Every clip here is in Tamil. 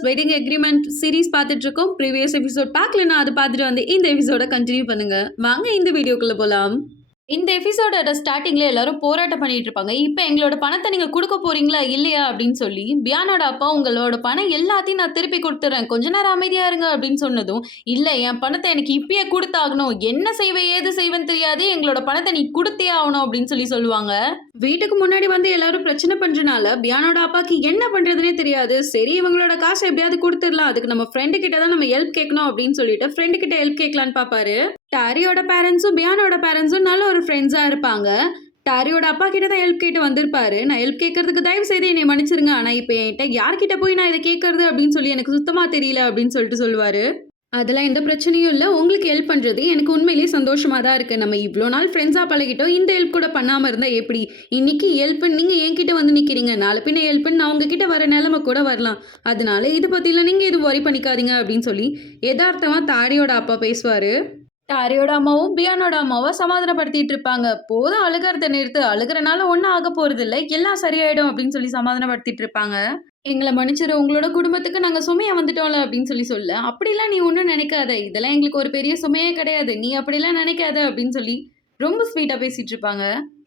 லவர்ஸ் வெட்டிங் அக்ரிமெண்ட் சீரிஸ் பார்த்துட்டு இருக்கோம். ப்ரீவியஸ் எபிசோட் பார்க்கலன்னா அது பார்த்துட்டு வந்து இந்த எபிசோட கண்டினியூ பண்ணுங்க. வாங்க இந்த வீடியோக்குள்ள போலாம். இந்த எபிசோடோட ஸ்டார்டிங்ல எல்லாரும் போராட்டம் பண்ணிட்டு இருப்பாங்க. இப்போ எங்களோட பணத்தை நீங்க கொடுக்க போறீங்களா இல்லையா அப்படின்னு சொல்லி பியானோட அப்பா உங்களோட பணம் எல்லாத்தையும் நான் திருப்பி கொடுத்துறேன், கொஞ்ச நேரம் அமைதியா இருங்க அப்படின்னு சொன்னதும், இல்ல என் பணத்தை எனக்கு இப்பயே கொடுத்தாகணும், என்ன செய்வேன் ஏது செய்வேன்னு தெரியாது, எங்களோட பணத்தை நீ கொடுத்தே ஆகணும் அப்படின்னு சொல்லி சொல்லுவாங்க. வீட்டுக்கு முன்னாடி வந்து எல்லாரும் பிரச்சனை பண்றனால பியானோட அப்பாக்கு என்ன பண்றதுனே தெரியாது. சரி இவங்களோட காசை எப்படியாவது கொடுத்துடலாம், அதுக்கு நம்ம ஃப்ரெண்டு கிட்ட தான் நம்ம ஹெல்ப் கேட்கணும் அப்படின்னு சொல்லிட்டு ஃப்ரெண்டு கிட்ட ஹெல்ப் கேட்கலான்னு பாப்பாரு. டாரியோட பேரண்ட்ஸும் பியானோட பேரண்ட்ஸும் நல்ல ஒரு ஃப்ரெண்ட்ஸா இருப்பாங்க. டாரியோட அப்பா கிட்ட தான் ஹெல்ப் கேட்டு வந்திருப்பாரு. நான் ஹெல்ப் கேட்கறதுக்கு தயவு செய்து என்னை மன்னிச்சிருங்க, ஆனா இப்போ என்கிட்ட யார்கிட்ட போய் நான் இதை கேட்கறது அப்படின்னு சொல்லி எனக்கு சுத்தமா தெரியல அப்படின்னு சொல்லிட்டு சொல்லுவாரு. அதெல்லாம் எந்த பிரச்சனையும் இல்லை, உங்களுக்கு ஹெல்ப் பண்ணுறது எனக்கு உண்மையிலேயே சந்தோஷமாக தான் இருக்குது. நம்ம இவ்வளோ நாள் ஃப்ரெண்ட்ஸாக பழகிட்டோம், இந்த ஹெல்ப் கூட பண்ணாமல் இருந்தால் எப்படி? இன்னைக்கு ஹெல்ப்புன்னு நீங்கள் என்கிட்ட வந்து நிற்கிறீங்க, நாளை பின்ன ஹெல்ப்புன்னு நான் உங்ககிட்ட வர நிலைமை கூட வரலாம். அதனால இதை பற்றிலாம் நீங்கள் எதுவும் வரி பண்ணிக்காதீங்க அப்படின்னு சொல்லி யதார்த்தமாக தாரியோட அப்பா பேசுவார். டாரியோட அம்மாவும் பியானோட அம்மாவும் சமாதானப்படுத்திட்டு இருப்பாங்க. போதும் அழுகிறத நிறுத்து, அழுகிறனால ஒன்றும் ஆக போறது இல்லை, எல்லாம் சரியாயிடும் அப்படின்னு சொல்லி சமாதானப்படுத்திட்டு இருப்பாங்க. எங்களை மன்னிச்சிரு, உங்களோட குடும்பத்துக்கு நாங்கள் சுமையா வந்துட்டோம்ல அப்படின்னு சொல்ல, அப்படிலாம் நீ ஒன்றும் நினைக்காத, இதெல்லாம் எங்களுக்கு ஒரு பெரிய சுமையே கிடையாது, நீ அப்படிலாம் நினைக்காத அப்படின்னு சொல்லி ரொம்ப ஸ்வீட்டா பேசிட்டு இருப்பாங்க.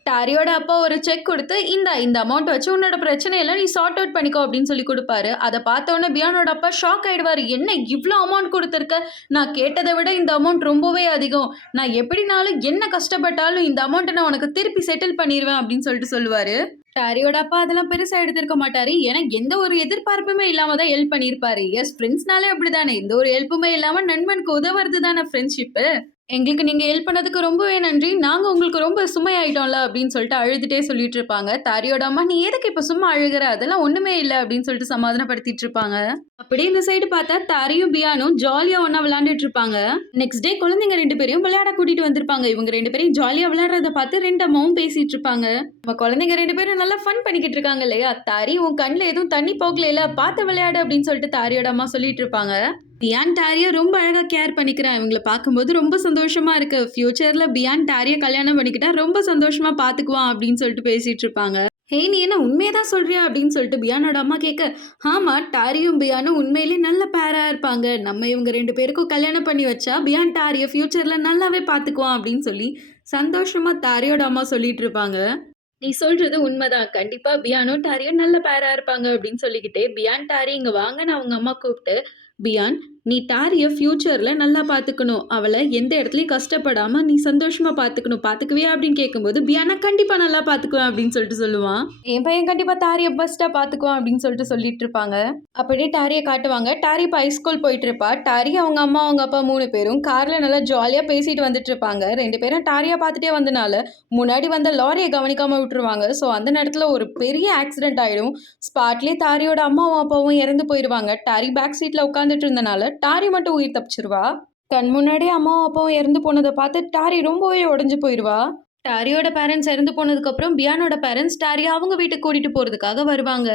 டாரியோட அப்பா ஒரு செக் கொடுத்து இந்த அமௌண்ட் வச்சு உன்னோட பிரச்சனையெல்லாம் நீ சார்ட் அவுட் பண்ணிக்கோ அப்படின்னு சொல்லி கொடுப்பாரு. அதை பார்த்தோன்னே பியானோட அப்பா ஷாக் ஆயிடுவார். என்ன இவ்வளோ அமௌண்ட் கொடுத்துருக்க, நான் கேட்டதை விட இந்த அமௌண்ட் ரொம்பவே அதிகம், நான் எப்படினாலும் என்ன கஷ்டப்பட்டாலும் இந்த அமௌண்ட்டை நான் உனக்கு திருப்பி செட்டில் பண்ணிடுவேன் அப்படின்னு சொல்லிட்டு சொல்லுவாரு. டாரியோட அப்பா அதெல்லாம் பெருசா எடுத்திருக்க மாட்டாரு, ஏன்னா எந்த ஒரு எதிர்பார்ப்புமே இல்லாம தான் ஹெல்ப் பண்ணியிருப்பாரு. எஸ், ஃப்ரெண்ட்ஸ்னாலே அப்படிதானே, எந்த ஒரு ஹெல்ப்புமே இல்லாம நண்பனுக்கு உதவுறது தானே ஃப்ரெண்ட்ஷிப்பு. எங்களுக்கு நீங்கள் ஹெல்ப் பண்ணதுக்கு ரொம்பவே நன்றி, நாங்கள் உங்களுக்கு ரொம்ப சுமையாயிட்டோம்ல அப்படின்னு சொல்லிட்டு அழுதுகிட்டே சொல்லிட்டு இருப்பாங்க. தாரியோட அம்மா நீ எதுக்கு இப்போ சும்மா அழுகிற, அதெல்லாம் ஒன்றுமே இல்லை அப்படின்னு சொல்லிட்டு சமாதானப்படுத்திட்டு இருப்பாங்க. அப்படியே இந்த சைடு பார்த்தா தாரியும் பியானும் ஜாலியாக ஒன்றா விளையாண்டுட்டு இருப்பாங்க. நெக்ஸ்ட் டே குழந்தைங்க 2 பேரையும் விளையாட கூட்டிட்டு வந்திருப்பாங்க. இவங்க 2 பேரையும் ஜாலியாக விளையாடுறத பார்த்து 2 அம்மாவும் பேசிட்டு இருப்பாங்க. நம்ம குழந்தைங்க 2 பேரும் நல்லா ஃபன் பண்ணிக்கிட்டு இருக்காங்க இல்லையா, தாரி உன் கண்ணில் எதுவும் தண்ணி போகல, பார்த்து விளையாடு அப்படின்னு சொல்லிட்டு தாரியோட அம்மா சொல்லிட்டு இருப்பாங்க. பியான் டாரியை ரொம்ப அழகாக கேர் பண்ணிக்கிறான், இவங்களை பார்க்கும்போது ரொம்ப சந்தோஷமா இருக்கு, ஃபியூச்சர்ல பியான் டாரியை கல்யாணம் பண்ணிக்கிட்டா ரொம்ப சந்தோஷமா பார்த்துக்குவான் அப்படின்னு சொல்லிட்டு பேசிட்டு இருப்பாங்க. ஹே நீ என்ன உண்மையதான் சொல்றியா அப்படின்னு சொல்லிட்டு பியானோட அம்மா கேட்க, ஆமா டாரியும் பியானும் உண்மையிலே நல்ல பேரா இருப்பாங்க, நம்ம இவங்க 2 பேருக்கும் கல்யாணம் பண்ணி வச்சா பியான் டாரியை ஃபியூச்சர்ல நல்லாவே பார்த்துக்குவான் அப்படின்னு சொல்லி சந்தோஷமா தாரியோட அம்மா சொல்லிட்டு இருப்பாங்க. நீ சொல்றது உண்மைதான், கண்டிப்பா பியானும் டாரியும் நல்ல பேரா இருப்பாங்க அப்படின்னு சொல்லிக்கிட்டே பியான் டாரி இங்க வாங்க நான் அவங்க அம்மா கூப்பிட்டு, பியான் நீ டாரியை ஃபியூச்சர்ல நல்லா பார்த்துக்கணும், அவளை எந்த இடத்துலையும் கஷ்டப்படாம நீ சந்தோஷமா பார்த்துக்கணும், பார்த்துக்குவியா அப்படின்னு கேட்கும்போது பியானா கண்டிப்பா நல்லா பார்த்துக்குவேன் அப்படின்னு சொல்லிட்டு சொல்லுவான். என் பையன் கண்டிப்பா டாரியை பெஸ்டா பார்த்துக்குவான் அப்படின்னு சொல்லிட்டு சொல்லிட்டு இருப்பாங்க. அப்படியே டாரியை காட்டுவாங்க. டாரி இப்போ ஹைஸ்கூல் போயிட்டு இருப்பா. டாரி அவங்க அம்மா அவங்க அப்பா 3 பேரும் கார்ல நல்லா ஜாலியா பேசிட்டு வந்துட்டு இருப்பாங்க. 2 பேரும் டாரியா பார்த்துட்டே வந்தனால முன்னாடி வந்த லாரியை கவனிக்காம விட்டுருவாங்க. ஸோ அந்த நேரத்தில் ஒரு பெரிய ஆக்சிடென்ட் ஆயிடும். ஸ்பாட்லேயே டாரியோட அம்மாவும் அப்பாவும் இறந்து போயிடுவாங்க. டாரி பேக் சீட்ல உட்காந்துட்டு இருந்தனால டாரி மட்டும் உயிர் தப்பிச்சிருவா. கண் முன்னாடியே அம்மாவும் அப்பாவும் இறந்து போனதை பார்த்து டாரி ரொம்பவே உடஞ்சு போயிடுவா. டாரியோட பேரண்ட்ஸ் இறந்து போனதுக்கு அப்புறம் பியானோட பேரண்ட்ஸ் டாரியை அவங்க வீட்டுக்கு கூட்டிட்டு போறதுக்காக வருவாங்க.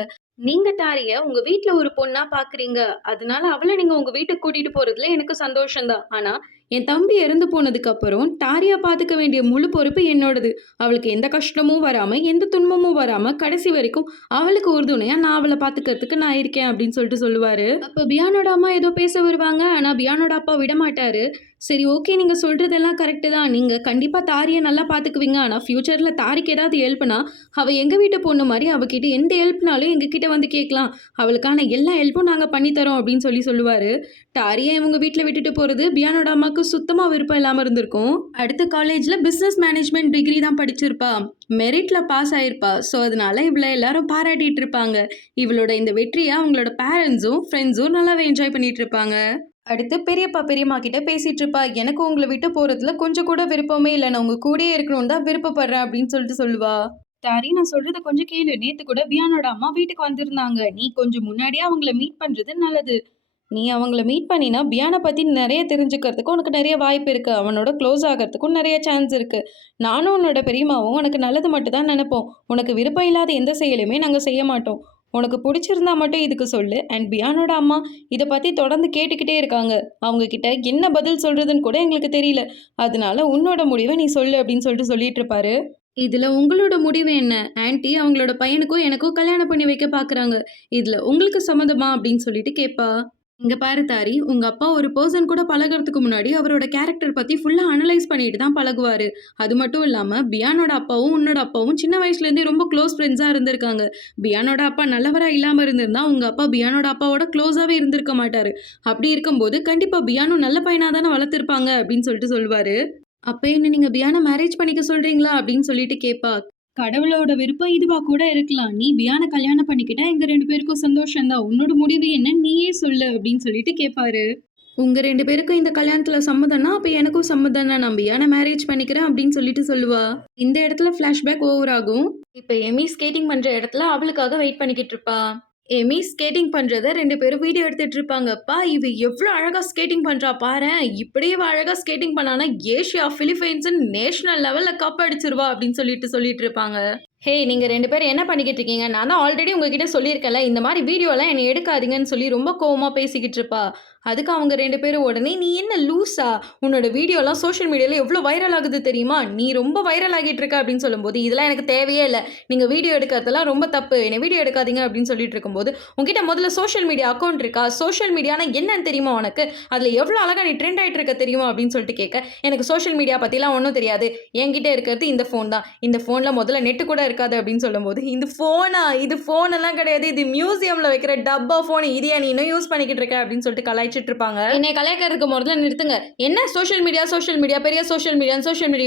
நீங்க டாரிய உங்க வீட்டுல ஒரு பொண்ணா பாக்குறீங்க, அதனால அவளை நீங்க உங்க வீட்டுக்கு கூட்டிட்டு போறதுல எனக்கு சந்தோஷம்தான். ஆனா என் தம்பி இறந்து போனதுக்கு அப்புறம் டாரியா பாத்துக்க வேண்டிய முழு பொறுப்பு என்னோடது. அவளுக்கு எந்த கஷ்டமும் வராம எந்த துன்பமும் வராம கடைசி வரைக்கும் அவளுக்கு உறுதுணையா நான் அவளை பாத்துக்கிறதுக்கு நான் இருக்கேன் அப்படின்னு சொல்லிட்டு சொல்லுவாரு. அப்ப பியானோட அம்மா ஏதோ பேச வருவாங்க, ஆனா பியானோட அப்பா விட மாட்டாரு. சரி ஓகே, நீங்க சொல்றதெல்லாம் கரெக்டு தான், நீங்க கண்டிப்பா தாரியை நல்லா பாத்துக்குவீங்க, ஆனா ஃபியூச்சர்ல தாரிக்கு ஏதாவது ஹெல்ப்னா அவ எங்க வீட்டு பொண்ணு மாதிரி அவகிட்ட எந்த ஹெல்ப்னாலும் எங்க கிட்ட வந்து கேட்கலாம், அவளுக்கான எல்லா ஹெல்ப்பும் நாங்க பண்ணி தரோம் அப்படின்னு சொல்லி சொல்லுவாரு. டாரியை இவங்க வீட்டில் விட்டுட்டு போறது பியானோட அம்மாவுக்கு சுத்தமா விருப்பம் இல்லாம இருந்திருக்கும். அடுத்த காலேஜ்ல பிசினஸ் மேனேஜ்மெண்ட் டிகிரி தான் படிச்சிருப்பா, மெரிட்ல பாஸ் ஆயிருப்பா. ஸோ அதனால இவளை எல்லாரும் பாராட்டிட்டு இருப்பாங்க. இவளோட இந்த வெற்றியை அவங்களோட பேரண்ட்ஸும் ஃப்ரெண்ட்ஸும் நல்லாவே என்ஜாய் பண்ணிட்டு இருப்பாங்க. அடுத்து பெரியப்பா பெரியம்மா கிட்ட பேசிட்டு இருப்பா. எனக்கு உங்களை விட்டு போறதுல கொஞ்சம் கூட விருப்பமே இல்லை, நான் உங்க கூடயே இருக்கணும்னு தான் விருப்பப்படுறேன் அப்படின்னு சொல்லிட்டு சொல்லுவா. டாரி நான் சொல்றத கொஞ்சம் கேளு, நேத்து கூட பியானோட அம்மா வீட்டுக்கு வந்திருந்தாங்க, நீ கொஞ்சம் முன்னாடியே அவங்கள மீட் பண்றது நல்லது. நீ அவங்கள மீட் பண்ணினா பியானை பத்தி நிறைய தெரிஞ்சுக்கிறதுக்கும் உனக்கு நிறைய வாய்ப்பு இருக்கு, அவனோட க்ளோஸ் ஆகிறதுக்கும் நிறைய சான்ஸ் இருக்கு. நானும் உன்னோட பெரியம்மாவும் உனக்கு நல்லது மட்டும் தான் நினைப்போம், உனக்கு விருப்பம் இல்லாத எந்த செயலுமே நாங்கள் செய்ய மாட்டோம், உனக்கு பிடிச்சிருந்தா மட்டும் இதுக்கு சொல்லு. அண்ட் பியானோட அம்மா இதை பற்றி தொடர்ந்து கேட்டுக்கிட்டே இருக்காங்க, அவங்க கிட்ட என்ன பதில் சொல்கிறதுன்னு கூட எங்களுக்கு தெரியல, அதனால உன்னோட முடிவை நீ சொல்லு அப்படின்னு சொல்லிட்டு இருப்பாரு. இதுல உங்களோட முடிவு என்ன? ஆன்டி அவங்களோட பையனுக்கும் எனக்கும் கல்யாணம் பண்ணி வைக்க பாக்குறாங்க. இதுல உங்களுக்கு சம்மதமா? அப்படின்னு சொல்லிட்டு கேட்பா. இங்க பாரு தாரி, உங்க அப்பா ஒரு பெர்சன் கூட பழகுறதுக்கு முன்னாடி அவரோட கேரக்டர் பத்தி ஃபுல்லா அனலைஸ் பண்ணிட்டு தான் பழகுவாரு. அது மட்டும் இல்லாம பியானோட அப்பாவும், உன்னோட அப்பாவும் சின்ன வயசுல இருந்தே ரொம்ப க்ளோஸ் ஃப்ரெண்ட்ஸா இருந்திருக்காங்க. பியானோட அப்பா நல்லவரா இல்லாம இருந்திருந்தா, உங்க அப்பா பியானோட அப்பாவோட க்ளோஸாவே இருந்திருக்க மாட்டாரு. அப்படி இருக்கும்போது கண்டிப்பா பியானோ நல்ல பையனா தானே வளர்த்திருப்பாங்க அப்படின்னு சொல்லிட்டு சொல்லுவாரு. அப்ப என்ன நீங்க பியான மேரேஜ் பண்ணிக்க சொல்றீங்களா? அப்படின்னு சொல்லிட்டு கேட்பா. கடவுளோட விருப்பம் இதுவா கூட இருக்கலாம். நீ பியான கல்யாணம் பண்ணிக்கிட்டா எங்க 2 பேருக்கும் சந்தோஷம் தான். உன்னோட முடிவு என்னன்னு நீயே சொல்லு அப்படின்னு சொல்லிட்டு கேட்பாரு. உங்க 2 பேருக்கும் இந்த கல்யாணத்துல சம்மதம்னா, அப்ப எனக்கும் சம்மதம் தான். நான் பியான மேரேஜ் பண்ணிக்கிறேன் அப்படின்னு சொல்லிட்டு சொல்லுவா. இந்த இடத்துல ஃபிளாஷ்பேக் ஓவர் ஆகும். இப்ப எமி ஸ்கேட்டிங் பண்ற இடத்துல அவளுக்காக வெயிட் பண்ணிக்கிட்டு இருப்பா. எமி ஸ்கேட்டிங் பண்றத 2 பேரும் வீடியோ எடுத்துட்டு இருப்பாங்க. இவ எவ்ளோ அழகா ஸ்கேட்டிங் பண்றா பாரேன். இப்படியே இவ அழகா ஸ்கேட்டிங் பண்ணானா ஏசியா, பிலிப்பைன்ஸ்ன்னு நேஷனல் லெவல்ல கப் அடிச்சிருவா அப்படின்னு சொல்லிட்டு இருப்பாங்க. ஹேய்! நீங்க 2 பேரும் என்ன பண்ணிக்கிட்டு இருக்கீங்க? நான் தான் ஆல்ரெடி உங்ககிட்ட சொல்லியிருக்கேன்ல, இந்த மாரி வீடியோலாம் என்னைய எடுக்காதீங்கன்னு சொல்லி ரொம்ப கோவமா பேசிக்கிட்டு இருப்பா. அதுக்கு அவங்க 2 பேரும் உடனே, "நீ என்ன லூசா? உன்னோட வீடியோலாம் சோஷியல் மீடியால எவ்ளோ வைரல் ஆகுது தெரியுமா? நீ ரொம்ப வைரல் ஆகிட்டு இருக்க" அப்படின்னு சொல்லும்போது, "இதெல்லாம் எனக்கு தேவையே இல்ல. நீங்க வீடியோ எடுக்கிறதெல்லாம் ரொம்ப தப்பு. என்னை வீடியோ எடுக்காதீங்க" அப்படின்னு சொல்லிட்டு இருக்கும்போது, "உன்கிட்ட முதல்ல சோஷியல் மீடியா அக்கவுண்ட் இருக்கா? சோஷியல் மீடியானா என்னன்னு தெரியுமா உனக்கு? அதுல எவ்ளோ அழகா நீ ட்ரெண்ட் ஆயிட்டு இருக்க தெரியுமா?" அப்படின்னு சொல்லிட்டு கேட்க, "எனக்கு சோஷியல் மீடியா பத்திலாம் ஒண்ணும் தெரியாது. என்கிட்ட இருக்கிறது இந்த ஃபோன் தான். இந்த ஃபோன்ல முதல்ல நெட் கூட இருக்காது" அப்படின்னு சொல்லும்போது, "இந்த ஃபோனா? இது ஃபோன் எல்லாம் கிடையாது. இது மியூசியம்ல வைக்கிற டப்பா ஃபோன். இதையா நீ இன்னும் யூஸ் பண்ணிக்கிட்டு இருக்க?" அப்படின்னு சொல்லிட்டு கலாய்ச்சிட்டு இருப்பாங்க. என்னை கலாய்க்கிறதுக்கு முதல்ல நிறுத்துங்க. என்ன சோஷியல் மீடியா, பெரிய சோஷியல் மீடியா